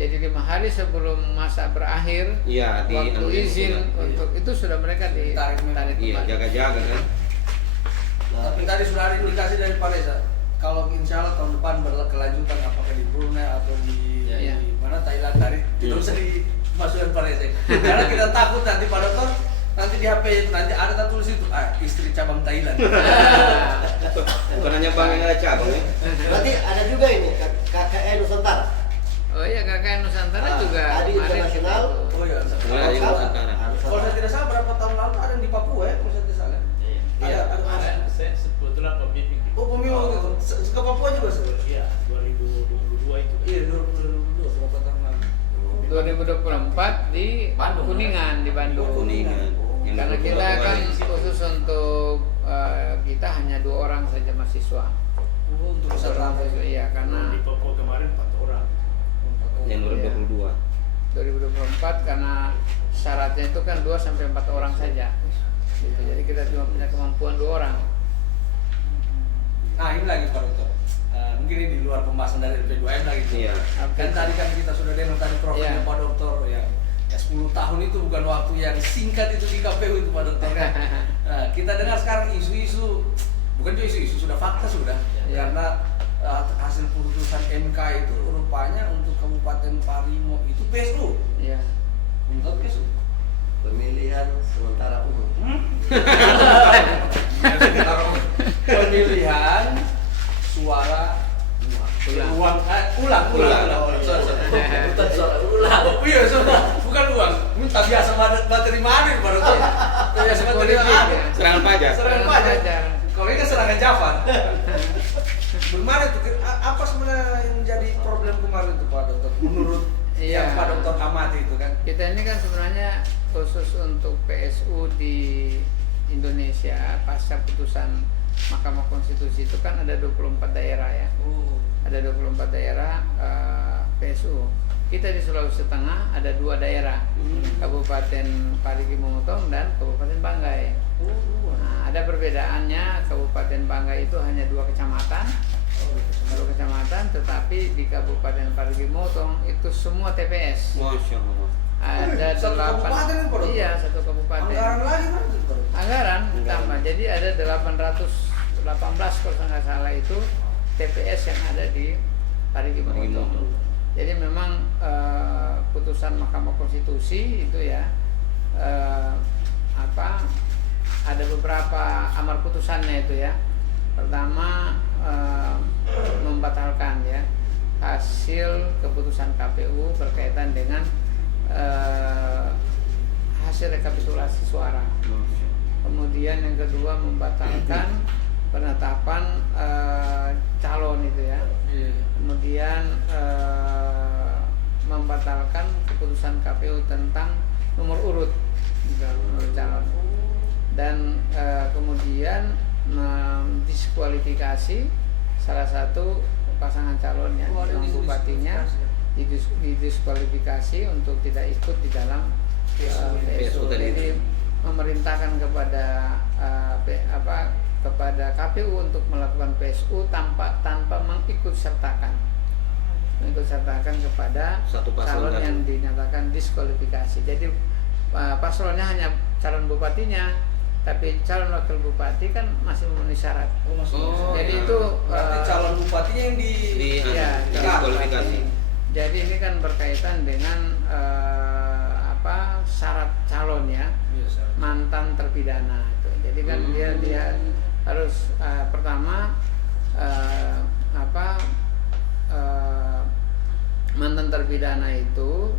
Jadi 5 hari sebelum masa berakhir, Iya, waktu izin untuk itu sudah mereka ditarik Iya, kembali. jaga-jaga kan. Tapi tadi sudah ada indikasi dari Pak Reza. Kalau insya Allah tahun depan berkelanjutan apakah di Brunei atau di Iya. mana Thailand tadi tidak usah dimasukkan Pak Reza. Karena kita takut nanti Pak Dokter nanti di HP itu nanti ada tulis itu istri cabang Thailand. Bukan hanya bank yang ada cabang ya. Berarti ada juga ini KKN Nusantara. Oh iya, KKN Nusantara juga Tadi kemarin internasional. gitu. Oh iya. Mulai dari Nusantara. Kalau saya tidak salah berapa tahun lalu ada yang di Papua ya kalau saya tidak salah. Iya, Ada. saya sebetulnya pembimbing. Oh pemilu gitu. Ke Papua juga sih. Iya, 2022 itu. Iya 2022 berapa tahun lalu. 2024 di Bandung. Kuningan, di Bandung. Kuningan. Yang Karena dulu kita Papua kan di situ. khusus untuk kita hanya 2 orang saja mahasiswa. Oh untuk Satu orang mahasiswa, iya, karena Di Papua kemarin 4 orang. yang 2022. 2024 karena syaratnya itu kan 2 sampai 4 orang saja. Gitu. Jadi kita cuma punya kemampuan 2 orang. Nah ini lagi Pak Dokter. Mungkin ini di luar pembahasan dari LP2M lagi. Iya. Kan tadi kan kita sudah dengar tadi profilnya Iya. Pak Dokter ya 10 tahun itu bukan waktu yang singkat itu di KPU itu Pak Dokter kan. Nah, kita dengar sekarang isu-isu, bukan juga isu-isu, sudah fakta sudah. Iya. Karena hasil putusan MK itu rupanya untuk Kabupaten Parimo itu PSU. Iya. Untuk PSU. Pemilihan sementara umum. Pemilihan suara ulang. Ulang. Sorry. Bukan soal ulang. Oh iya, bukan uang. Minta biasa materi mana baru tuh. Biasa materi mana? Serangan pajak. Serangan pajak. Kalau ini kan serangan Java. Bagaimana itu? Apa sebenarnya yang menjadi problem kemarin itu Pak Dokter? Menurut yang Pak Dokter amati itu kan? Kita ini kan sebenarnya khusus untuk PSU di Indonesia pasca putusan Mahkamah Konstitusi itu kan ada 24 daerah ya. Ada 24 daerah PSU. Kita di Sulawesi Tengah ada 2 daerah, Kabupaten Parigi Motong dan Kabupaten Banggai. Nah, ada perbedaannya, Kabupaten Banggai itu hanya 2 kecamatan, 2 kecamatan, tetapi di Kabupaten Parigi Motong itu semua TPS. Masya Allah. Ada Satu 8, kabupaten itu, Pak? iya 1 kabupaten. Anggaran lagi kan? Anggaran tambah, jadi ada 818 kalau nggak salah itu TPS yang ada di Parigi Motong. Jadi memang putusan Mahkamah Konstitusi itu ya ada beberapa amar putusannya itu ya. Pertama membatalkan ya hasil keputusan KPU berkaitan dengan hasil rekapitulasi suara. Kemudian yang kedua membatalkan penetapan calon itu ya. Kemudian membatalkan keputusan KPU tentang nomor urut calon, dan kemudian mendiskualifikasi salah satu pasangan calonnya, yang bupatinya didiskualifikasi untuk tidak ikut di dalam PSU. Jadi memerintahkan kepada kepada KPU untuk melakukan PSU tanpa mengikut sertakan kepada satu calon yang dinyatakan diskualifikasi. Jadi paslonnya hanya calon bupatinya, tapi calon wakil bupati kan masih memenuhi syarat. Jadi itu berarti calon bupatinya yang diskualifikasi. Jadi ini kan berkaitan dengan syarat calon ya, mantan terpidana itu. Jadi kan dia harus pertama mantan terpidana itu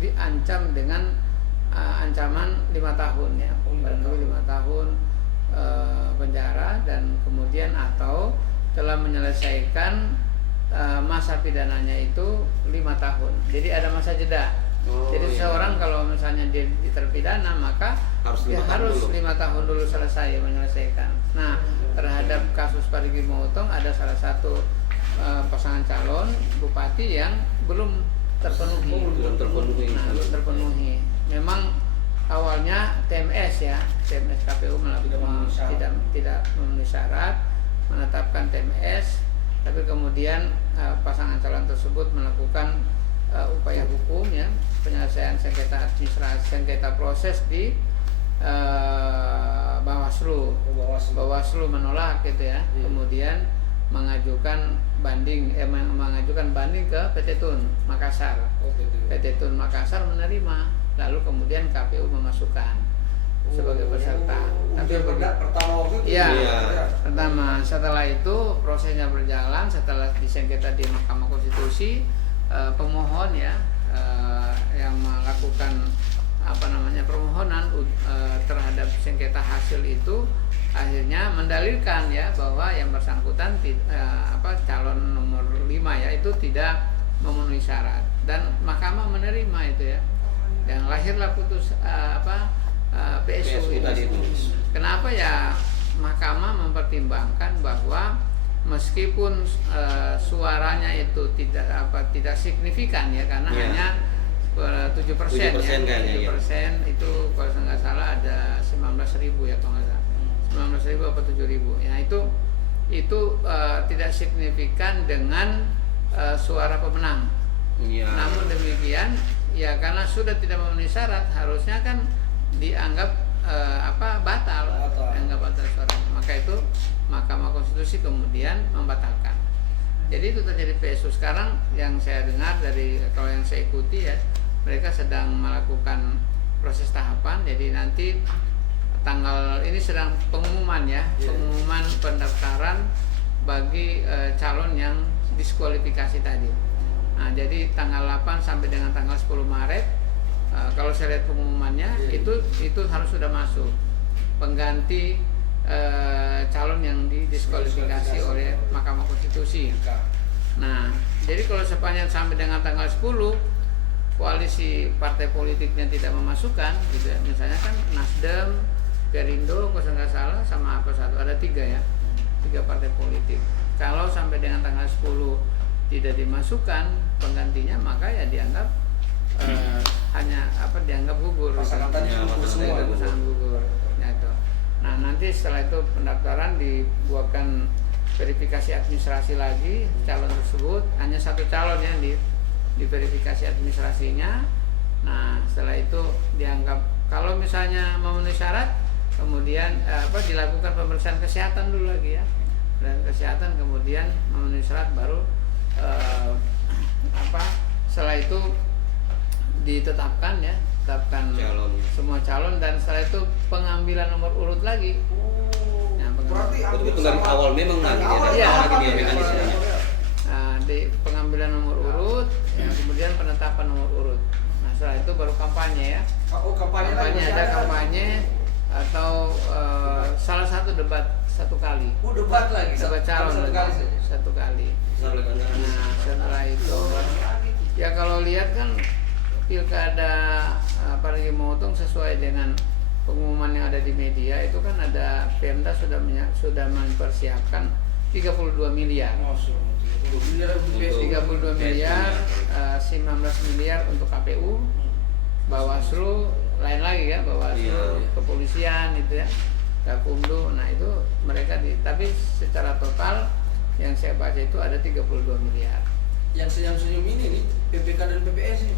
diancam dengan ancaman 5 tahun ya, barangkali 5 tahun penjara, dan kemudian atau telah menyelesaikan masa pidananya itu 5 tahun. Jadi ada masa jeda. Jadi seseorang kalau misalnya dia terpidana maka harus 5 tahun dulu selesai menyelesaikan. Nah, terhadap kasus Parigi Motong ada salah satu pasangan calon bupati yang belum terpenuhi. Belum terpenuhi. Memang awalnya TMS KPU melakukan tidak memenuhi syarat, menetapkan TMS, tapi kemudian pasangan calon tersebut melakukan upaya hukum ya, penyelesaian sengketa administrasi, sengketa proses di Bawaslu. Bawaslu menolak gitu ya. Kemudian mengajukan banding ke PT Tun Makassar. PT Tun Makassar menerima, lalu kemudian KPU memasukkan sebagai peserta. Tapi pertama waktu itu. Iya. Pertama, setelah itu prosesnya berjalan, setelah disengketa di Mahkamah Konstitusi, pemohon ya yang melakukan permohonan terhadap sengketa hasil itu akhirnya mendalilkan ya bahwa yang bersangkutan calon nomor 5 ya itu tidak memenuhi syarat, dan mahkamah menerima itu ya, dan lahirlah PSU itu. Kenapa ya? Mahkamah mempertimbangkan bahwa meskipun suaranya itu tidak signifikan ya, karena hanya 7% ya, 7% itu kalau nggak salah ada 19.000 ya, kalau nggak salah 19.000 apa 7.000 ya, itu tidak signifikan dengan suara pemenang. Namun demikian ya, karena sudah tidak memenuhi syarat, harusnya kan dianggap batal suara. Maka itu Mahkamah Konstitusi kemudian membatalkan. Jadi itu terjadi PSU. Sekarang yang saya dengar kalau yang saya ikuti ya, mereka sedang melakukan proses tahapan. Jadi nanti tanggal ini sedang pengumuman ya, pengumuman pendaftaran bagi calon yang diskualifikasi tadi. Nah, jadi tanggal 8 sampai dengan tanggal 10 Maret kalau saya lihat pengumumannya itu harus sudah masuk pengganti calon yang didiskualifikasi oleh Mahkamah Konstitusi. Nah, jadi kalau sepanjang sampai dengan tanggal 10 koalisi partai politiknya tidak memasukkan gitu ya, misalnya kan Nasdem, Perindo, kalau nggak salah sama ada 3 ya, 3 partai politik. Kalau sampai dengan tanggal 10 tidak dimasukkan penggantinya, maka ya dianggap dianggap gugur. Pasangan gugur. Ya, itu. Nah, nanti setelah itu pendaftaran dibuatkan verifikasi administrasi lagi calon tersebut, hanya 1 calon yang diverifikasi administrasinya. Nah, setelah itu dianggap kalau misalnya memenuhi syarat, kemudian dilakukan pemeriksaan kesehatan dulu lagi ya, dan kesehatan kemudian memenuhi syarat baru setelah itu ditetapkan semua calon, dan setelah itu pengambilan nomor urut lagi. Berarti dari awal memang mekanismenya. Nah, di pengambilan nomor urut, kemudian penetapan nomor urut. Nah, setelah itu baru kampanye ya. Kampanye ada kampanye atau salah satu debat 1 kali. Debat lagi. Debat calon satu kali saja. 1 kali. Nah, setelah itu ya kalau lihat kan pilkada Parigi Motong sesuai dengan pengumuman yang ada di media itu kan ada Pemda sudah mempersiapkan 32 miliar. 32 miliar, 19 miliar untuk KPU, Bawaslu, lain lagi ya, Bawaslu, kepolisian itu ya, Gakumdu. Nah itu mereka tapi secara total yang saya baca itu ada 32 miliar. Yang senyum-senyum ini nih PPK dan PPS ini.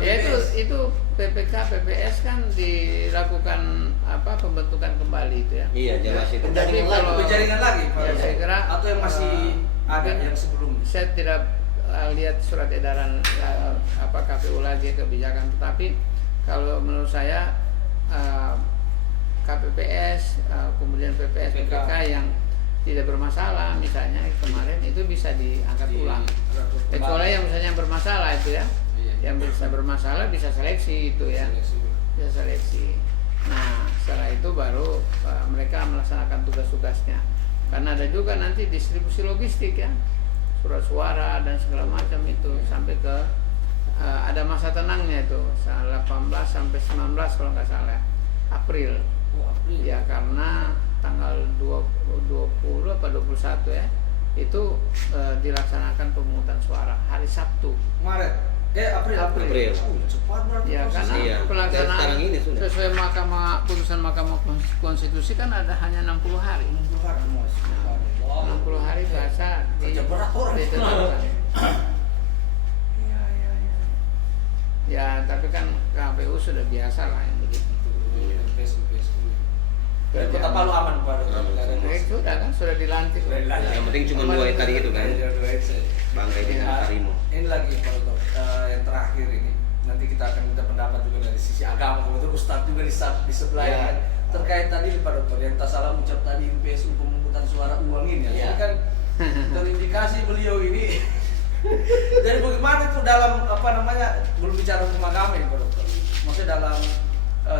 Ya itu PPK PPS kan dilakukan pembentukan kembali itu ya. Iya jelas itu. Tapi kalau penjaringan lagi ya, saya kira atau yang masih ada yang sebelum. Saya tidak lihat surat edaran KPU lagi kebijakan, tetapi kalau menurut saya KPPS kemudian PPS PPK yang tidak bermasalah misalnya kemarin itu bisa diangkat ulang. Kecuali yang misalnya bermasalah itu ya. Yang bisa bermasalah bisa seleksi itu ya. Bisa seleksi. Nah, setelah itu baru mereka melaksanakan tugas-tugasnya. Karena ada juga nanti distribusi logistik ya. Surat suara dan segala macam itu sampai ke ada masa tenangnya itu 18 sampai 19 kalau nggak salah April. Ya karena tanggal 20 atau 21 ya itu dilaksanakan pemungutan suara hari Sabtu. Maret. April. Cepat berarti. Ya karena pelaksanaan ini sesuai putusan Mahkamah Konstitusi kan ada hanya 60 hari. 60 hari Mas. 60 hari bahasa ditetapkan. Ya tapi kan KPU sudah biasa lah yang begitu. Dan Kota Palu aman Pak. Sudah dilantik. Yang penting cuma 2 tadi itu kan. Bangkai dengan Karimo. Ini lagi Pak Dr. Yang terakhir ini nanti kita akan minta pendapat juga dari sisi agama, kemudian Ustadz juga di sebelah ya. Terkait tadi Pak Dr. yang tak salah ucap tadi PSU pemungutan suara uang ini ya. Ini kan terindikasi beliau ini. Jadi bagaimana itu dalam belum bicara tentang agama ini Pak Dr. Maksudnya dalam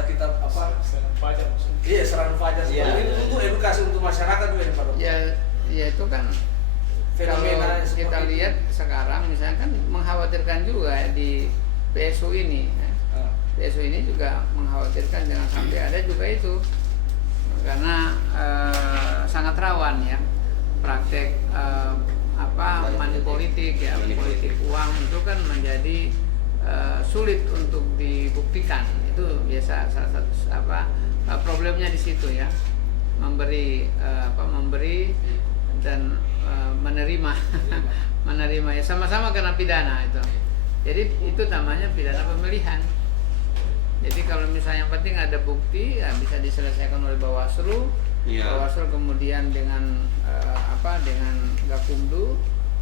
kitab serangan fajar maksudnya. Iya, serangan fajar. Itu untuk edukasi untuk masyarakat juga Pak Dr. Ya itu kan fenomena kalau kita lihat sekarang misalnya kan mengkhawatirkan juga di PSU ini ya. PSU ini juga mengkhawatirkan jangan sampai ada juga itu karena sangat rawan ya praktek money politik ya, politik uang itu kan menjadi sulit untuk dibuktikan. Itu biasa salah satu problemnya di situ ya, memberi dan menerima ya sama-sama kena pidana itu. Jadi itu namanya pidana pemilihan. Jadi kalau misalnya yang penting ada bukti ya bisa diselesaikan oleh Bawaslu. Bawaslu kemudian dengan dengan Gakumdu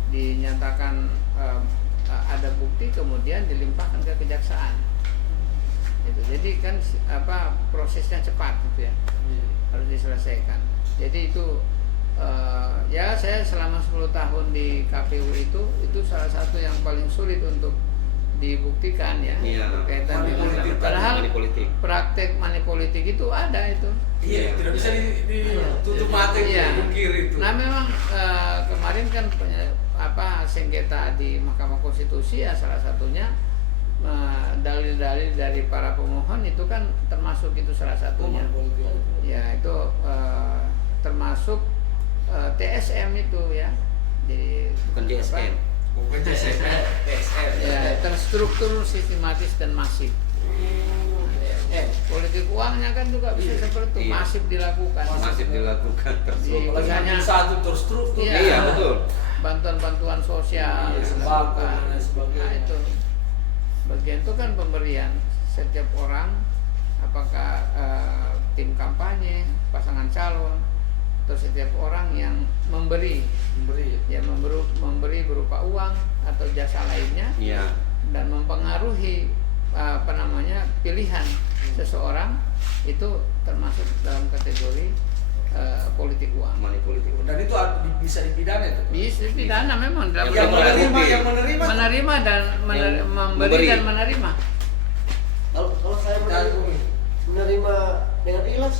dinyatakan ada bukti kemudian dilimpahkan ke kejaksaan. Itu. Jadi kan prosesnya cepat gitu ya. Harus diselesaikan. Jadi itu ya saya selama 10 tahun di KPU itu salah satu yang paling sulit untuk dibuktikan ya berkaitan dengan padahal praktek money politik itu ada itu. Iya, tidak bisa ditutup mata dipungkir itu. Nah memang kemarin kan sengketa di Mahkamah Konstitusi ya salah satunya dalil-dalil dari para pemohon itu kan termasuk itu salah satunya. Ya itu termasuk TSM itu ya. Jadi bukan DSM. Bukan TSM. Ya, terstruktur, sistematis dan masif. Politik uangnya kan juga bisa seperti itu, masif dilakukan. Masif dilakukan terstruktur. Misalnya satu terstruktur. Iya, betul. Bantuan-bantuan sosial, sembako dan sebagainya. Nah, itu bagian itu kan pemberian setiap orang, apakah tim kampanye, pasangan calon, atau setiap orang yang memberi berupa uang atau jasa lainnya dan mempengaruhi pilihan seseorang itu termasuk dalam kategori politik uang. Dan itu bisa dipidana itu. Bisa dipidana memang dalam yang menerima dan memberi dan menerima. Kalau saya menerima dengan ikhlas.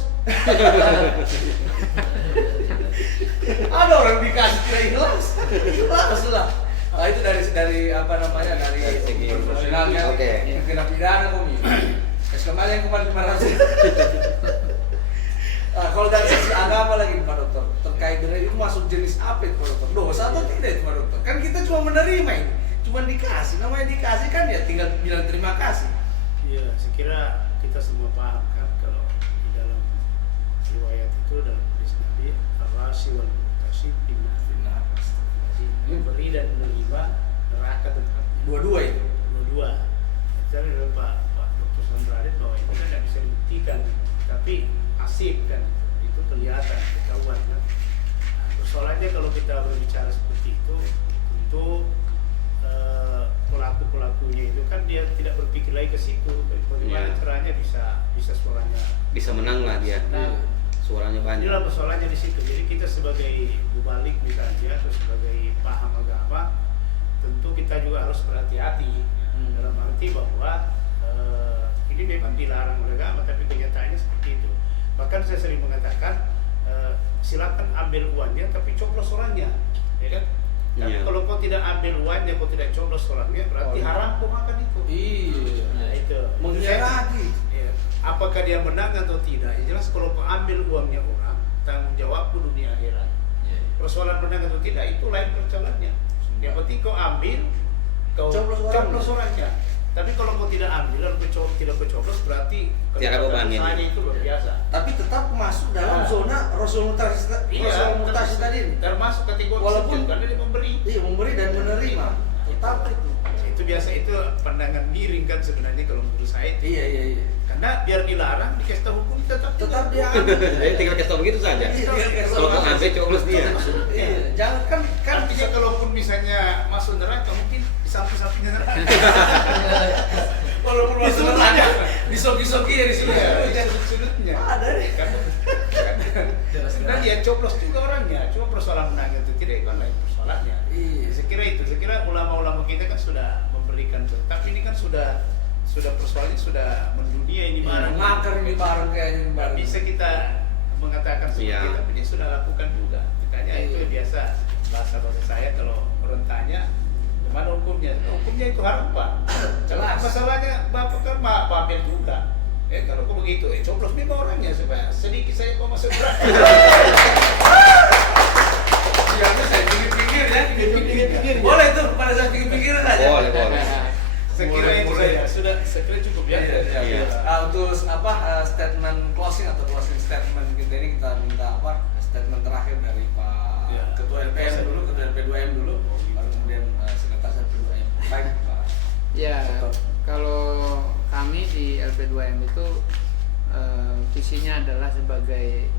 Ada orang dikasih tidak ikhlas. Ikhlas lah. Nah, itu dari apa namanya dari segi profesionalnya. Oke. Yang kena pidana kami. Kemarin yang kemarin 500. Kalau dari sisi agama lagi Pak Dokter, terkait dengan itu masuk jenis apa itu Pak Dokter? Dosa atau tidak itu Pak Dokter? Kan kita cuma menerima ini, cuma dikasih. Namanya dikasih kan ya tinggal bilang terima kasih. Iya, saya kira kita semua paham kan kalau di dalam riwayat itu dalam hadis Nabi ar-rasi wal mutasib bima'finah. Memberi dan menerima neraka tempatnya. Dua-dua itu. Dua-dua. Jadi dari Pak Dr. Sandradit bahwa itu kan tidak bisa dibuktikan, tapi asik kan itu kelihatan ketahuan kan. Nah, persoalannya kalau kita berbicara seperti itu, tentu pelaku-pelakunya itu kan dia tidak berpikir lagi ke situ. Bagaimana caranya bisa suaranya Bisa menang lah dia. Nah, Suaranya banyak. inilah persoalannya di situ. Jadi kita sebagai mubalik misalnya atau sebagai paham agama, tentu kita juga harus berhati-hati dalam arti bahwa ini memang dilarang oleh agama, tapi kenyataannya seperti itu. Bahkan saya sering mengatakan silakan ambil uangnya, tapi coblos orangnya, ya kan? Tapi Iya. kalau kau tidak ambil uangnya, kau tidak coblos orangnya, berarti haram kau makan itu. Iya. Nah, itu. Mengkhianati. Ya, apakah dia menang atau tidak? Yang jelas kalau kau ambil uangnya orang, tanggung jawabku dunia akhirat. Persoalan menang atau tidak itu lain persoalannya. Yang penting kau ambil, kau coblos orangnya. Tapi kalau kau tidak ambil dan tidak kau coblos, berarti Tiada beban ya. itu luar biasa. Tapi tetap masuk dalam zona Rasul Mutasi tadi ini. Termasuk kategori Walaupun- karena dia memberi. Iya, memberi dan menerima. Tetap itu. Itu biasa, itu pandangan miring kan sebenarnya kalau menurut saya. Iya. Karena biar dilarang dikasih tahu hukum tetap Dia ambil. Jadi tinggal kasih tau begitu saja. Iya, Kalau kau sampai coblos dia. Iya, jangan kan artinya kalaupun misalnya masuk neraka mungkin di samping-sampingnya neraka. walaupun masuk neraka disoki-soki ya di sini. Iya, sudut-sudutnya. Ada deh. Karena dia coblos juga orangnya, cuma persoalan menang itu tidak, itu lain persoalannya. Iya. Saya kira ulama-ulama kita kan sudah memberikan, tapi ini kan sudah persoalannya sudah mendunia ini barang. Makan ini bareng kayaknya ini Nggak bareng. bisa kita mengatakan seperti Iya. itu, tapi dia sudah lakukan juga. Makanya itu biasa bahasa saya kalau orang tanya gimana hukumnya? Hukumnya itu haram Pak. Jelas. Masalahnya bapak kan pamer juga. Kalau kok begitu, coblos memang orangnya supaya sedikit saya kok masuk neraka. Biarnya saya pikir-pikir ya. Pikir-pikir. Boleh tuh pada saya pikir-pikir aja. Boleh. Saya kira itu Boleh. sudah saya kira cukup ya. Iya. Untuk statement closing atau closing statement kita ini kita minta statement terakhir dari Pak Iya. Ketua LPM dulu, Ketua LP2M dulu, baru kemudian Sekretaris LP2M. Baik Pak. Ya, kalau kami di LP2M itu visinya adalah sebagai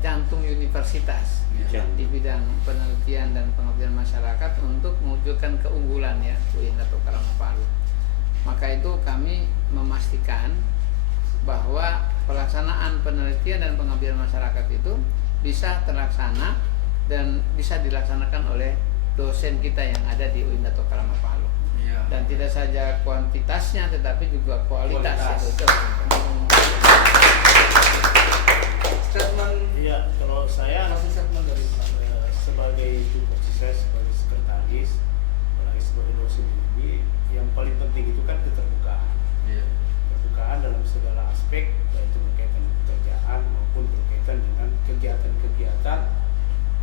jantung universitas Iya. di bidang penelitian dan pengabdian masyarakat untuk mewujudkan keunggulan ya UIN atau Karama Palu. Maka itu kami memastikan bahwa pelaksanaan penelitian dan pengabdian masyarakat itu bisa terlaksana dan bisa dilaksanakan oleh dosen kita yang ada di UIN atau Karama Palu. Dan tidak saja kuantitasnya tetapi juga kualitas. Itu. Statement Iya, kalau saya statement dari sebagai saya sebagai sekretaris, apalagi sebagai dosen ini, yang paling penting itu kan keterbukaan. Keterbukaan dalam segala aspek, yaitu berkaitan dengan pekerjaan maupun berkaitan dengan kegiatan-kegiatan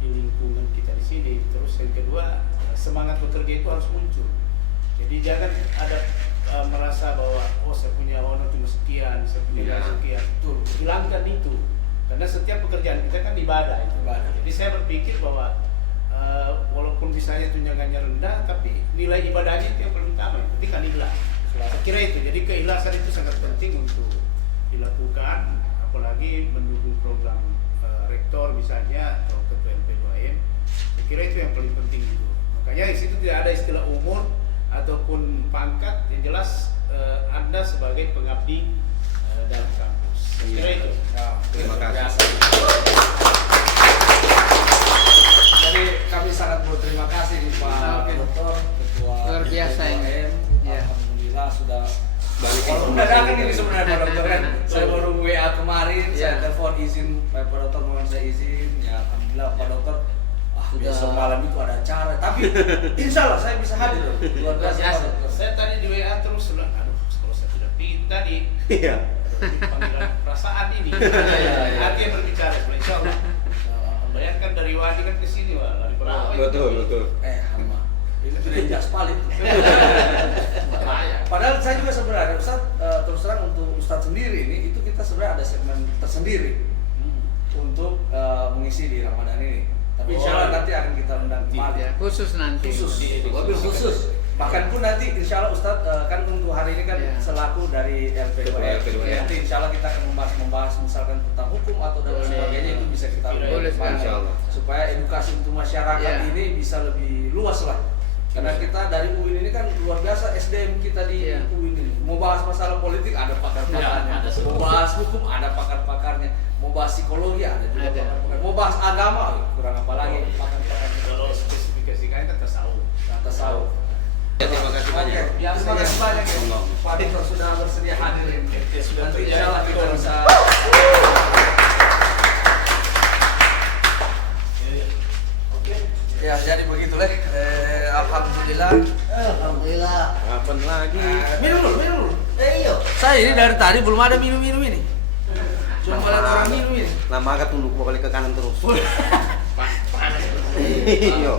di lingkungan kita di sini. Terus yang kedua, semangat bekerja itu harus muncul. Jadi jangan ada merasa bahwa saya punya honor cuma sekian, saya punya sekian. Tuh, hilangkan itu. Karena setiap pekerjaan kita kan ibadah itu. Jadi saya berpikir bahwa walaupun misalnya tunjangannya rendah, tapi nilai ibadahnya itu yang paling utama. Itu kan ikhlas. Saya kira itu. Jadi keikhlasan itu sangat penting untuk dilakukan, apalagi mendukung program rektor misalnya atau ketua LP2M. Saya kira itu yang paling penting itu. Makanya di situ tidak ada istilah umur ataupun pangkat, yang jelas Anda sebagai pengabdi dalam kampus. Saya kira itu. Terima kasih. Jadi kami sangat berterima kasih nih Pak Dokter Ketua Luar biasa ini. LP2M. Ya. Alhamdulillah sudah Balik walaupun informasi dadakan gitu. ini sebenarnya Pak Dokter kan. Saya baru WA kemarin, saya izin Pak Dokter, mohon saya izin. Ya alhamdulillah Pak Dokter. Besok malam itu ada acara, tapi insya Allah saya bisa hadir. Luar biasa Pak Dokter. Saya tadi di WA terus bilang, aduh kalau saya sudah pindah tadi. Iya. Panggilan perasaan ini. Hati yang berbicara, insya Allah. Bayangkan dari Wadi kan ke sini, Wah, lari perahu. Betul. Hama. Itu sudah jelas paling. Padahal saya juga sebenarnya Ustaz, terus terang untuk Ustaz sendiri ini, itu kita sebenarnya ada segmen tersendiri untuk mengisi di Ramadan ini. Tapi insya Allah nanti akan kita undang kembali. Ya, khusus nanti. Mobil khusus. Bahkan pun nanti insya Allah Ustadz kan untuk hari ini kan selaku dari LP2M. Nanti insya Allah kita akan membahas misalkan tentang hukum atau dan sebagainya, itu bisa kita Boleh sekali. supaya edukasi untuk masyarakat ini bisa lebih luas lah. Karena kita dari UIN ini kan luar biasa SDM kita di UIN ini. Mau bahas masalah politik ada pakar-pakarnya, mau bahas hukum ada pakar-pakarnya, mau bahas psikologi ada juga pakar-pakarnya, mau bahas agama kurang apa lagi pakar-pakarnya. Kalau spesifikasikan kan tasawuf. Tasawuf. Ya, terima kasih banyak. Terima kasih banyak ya. Pak Dokter sudah bersedia hadir ini. Nanti insya Allah kita bisa. Ya jadi begitulah. Alhamdulillah. Alhamdulillah. Kapan lagi? Minum dulu. Iya. Saya ini dari tadi belum ada minum ini. Cuma lihat orang minum ini. Lama agak tunduk balik ke kanan terus. Panas. Iya.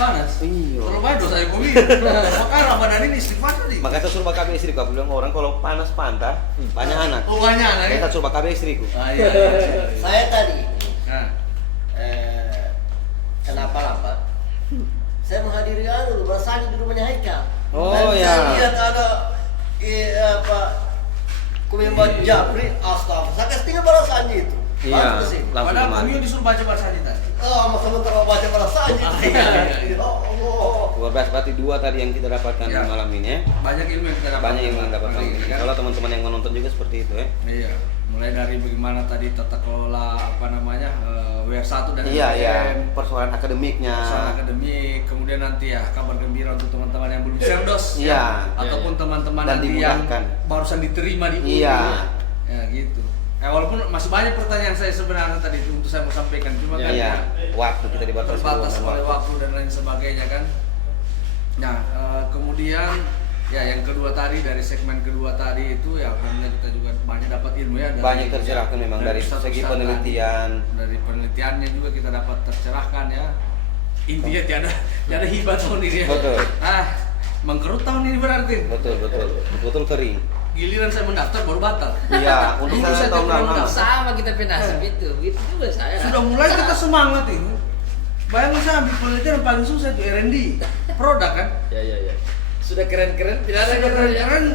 Panas. Iya. Kalau banyak dosa ibu minum. Makanya Ramadan ini istighfar tadi. Makanya saya suruh bakal istriku, aku bilang orang kalau panas pantat banyak anak. Oh banyak anak ya. Saya suruh bakal istriku. Iya. Saya tadi Nah. kenapa lambat? Saya menghadiri rumah Sani di rumahnya Haikal. Oh, Dan ya. saya lihat ada Kumimba Japri, astaga, saya kasih tinggal pada Sani itu. Iya. Langsung ke sini. Langsung Padahal kemari. kami disuruh baca tadi. Oh, sama sementara baca pada Sani. Iya. Oh. Luar biasa, berarti 2 tadi yang kita dapatkan Ya. malam ini ya. Banyak ilmu yang kita dapat. Banyak yang mendapatkan. Hari ini, kan? Kalau teman-teman yang menonton juga seperti itu ya. Iya. Mulai dari bagaimana tadi tata kelola WR1 dan Iya, SDM, persoalan akademiknya. persoalan akademik, kemudian nanti ya kabar gembira untuk teman-teman yang belum serdos, Iya. ataupun teman-teman Dan nanti yang dimudahkan. barusan diterima di UI. Iya. Ya gitu. Walaupun masih banyak pertanyaan saya sebenarnya tadi itu untuk saya mau sampaikan, cuma kan Iya. Waktu kita dibatasi terbatas ruang dan oleh waktu dan lain sebagainya kan. Nah, kemudian ya yang kedua tadi, dari segmen kedua tadi itu ya alhamdulillah kita juga banyak dapat ilmu ya. Banyak tercerahkan memang dari segi penelitian. Dari penelitiannya juga kita dapat tercerahkan ya. Intinya tiada hibah tahun ini ya. Betul. Mengkerut tahun ini berarti. Betul kering. Giliran saya mendaftar baru batal. Iya, untuk Dulu saya saya tahun tidak lalu. pernah Sama kita penasib itu, begitu juga saya. Sudah mulai kita semangat ini. Bayangin saya ambil penelitian yang paling susah itu R&D, produk kan. Ya. Sudah keren-keren, tidak ada Saya keren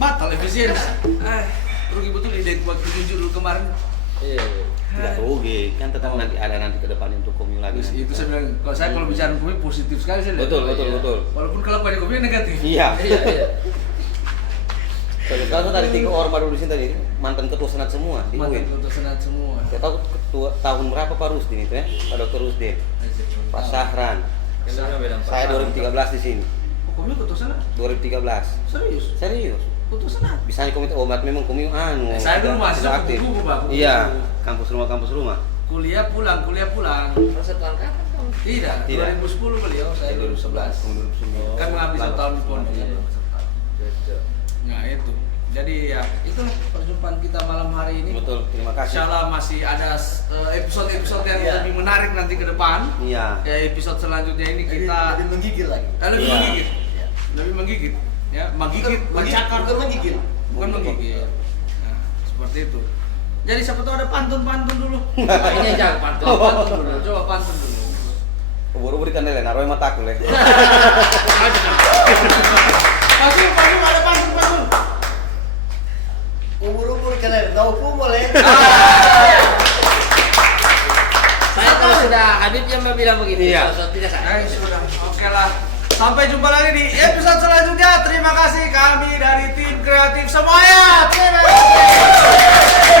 batal efisiensi. Rugi betul ide buat tunjuk dulu kemarin. Iya. Tidak rugi, kan tetap nanti ada nanti ke depannya untuk komi lagi. nanti. Itu saya bilang, kalau saya kalau bicara komi positif sekali saya lihat. Betul. Walaupun kelakuannya komi negatif. Iya. Iya. Kalau tadi 3 orang baru di sini tadi mantan ketua senat semua di Mantan UIN. ketua senat semua. Saya tahu ketua tahun berapa Pak Rusdin itu ya? Pak Dr. Rusdin, Pak Sahran. Saya 2013 di sini. Komi ketua senat? 2013. Serius? Ketua senat? Bisa komite obat memang komi Saya dulu tidak mahasiswa aktif. kupu-kupu, Pak. Iya, kampus rumah. Kuliah pulang. Masa tahun kapan kamu? Tidak, 2010 beliau, saya 2011. Kan menghabis 1 tahun di pondok. Nah itu, jadi ya itulah perjumpaan kita malam hari ini. Betul, terima kasih. Insya Allah masih ada episode-episode yang lebih menarik nanti ke depan. Iya. Ya episode selanjutnya ini kita lebih menggigil lagi. lebih Iya. menggigit, lebih menggigit, ya menggigit, mencakar, Bukan menggigil. bukan menggigit. Nah, seperti itu. Jadi siapa tahu ada pantun dulu. Ini jangan pantun. Pantun dulu, coba pantun dulu. Keburu berikan deh, naruh mataku leh. Pantun ada pantun. Umur kena tahu pun boleh. Saya kalau sudah Habib yang bilang begitu, Iya. tidak saya. Sudah, oke lah. Sampai jumpa lagi di episode selanjutnya. Terima kasih kami dari tim kreatif semuanya. Terima kasih.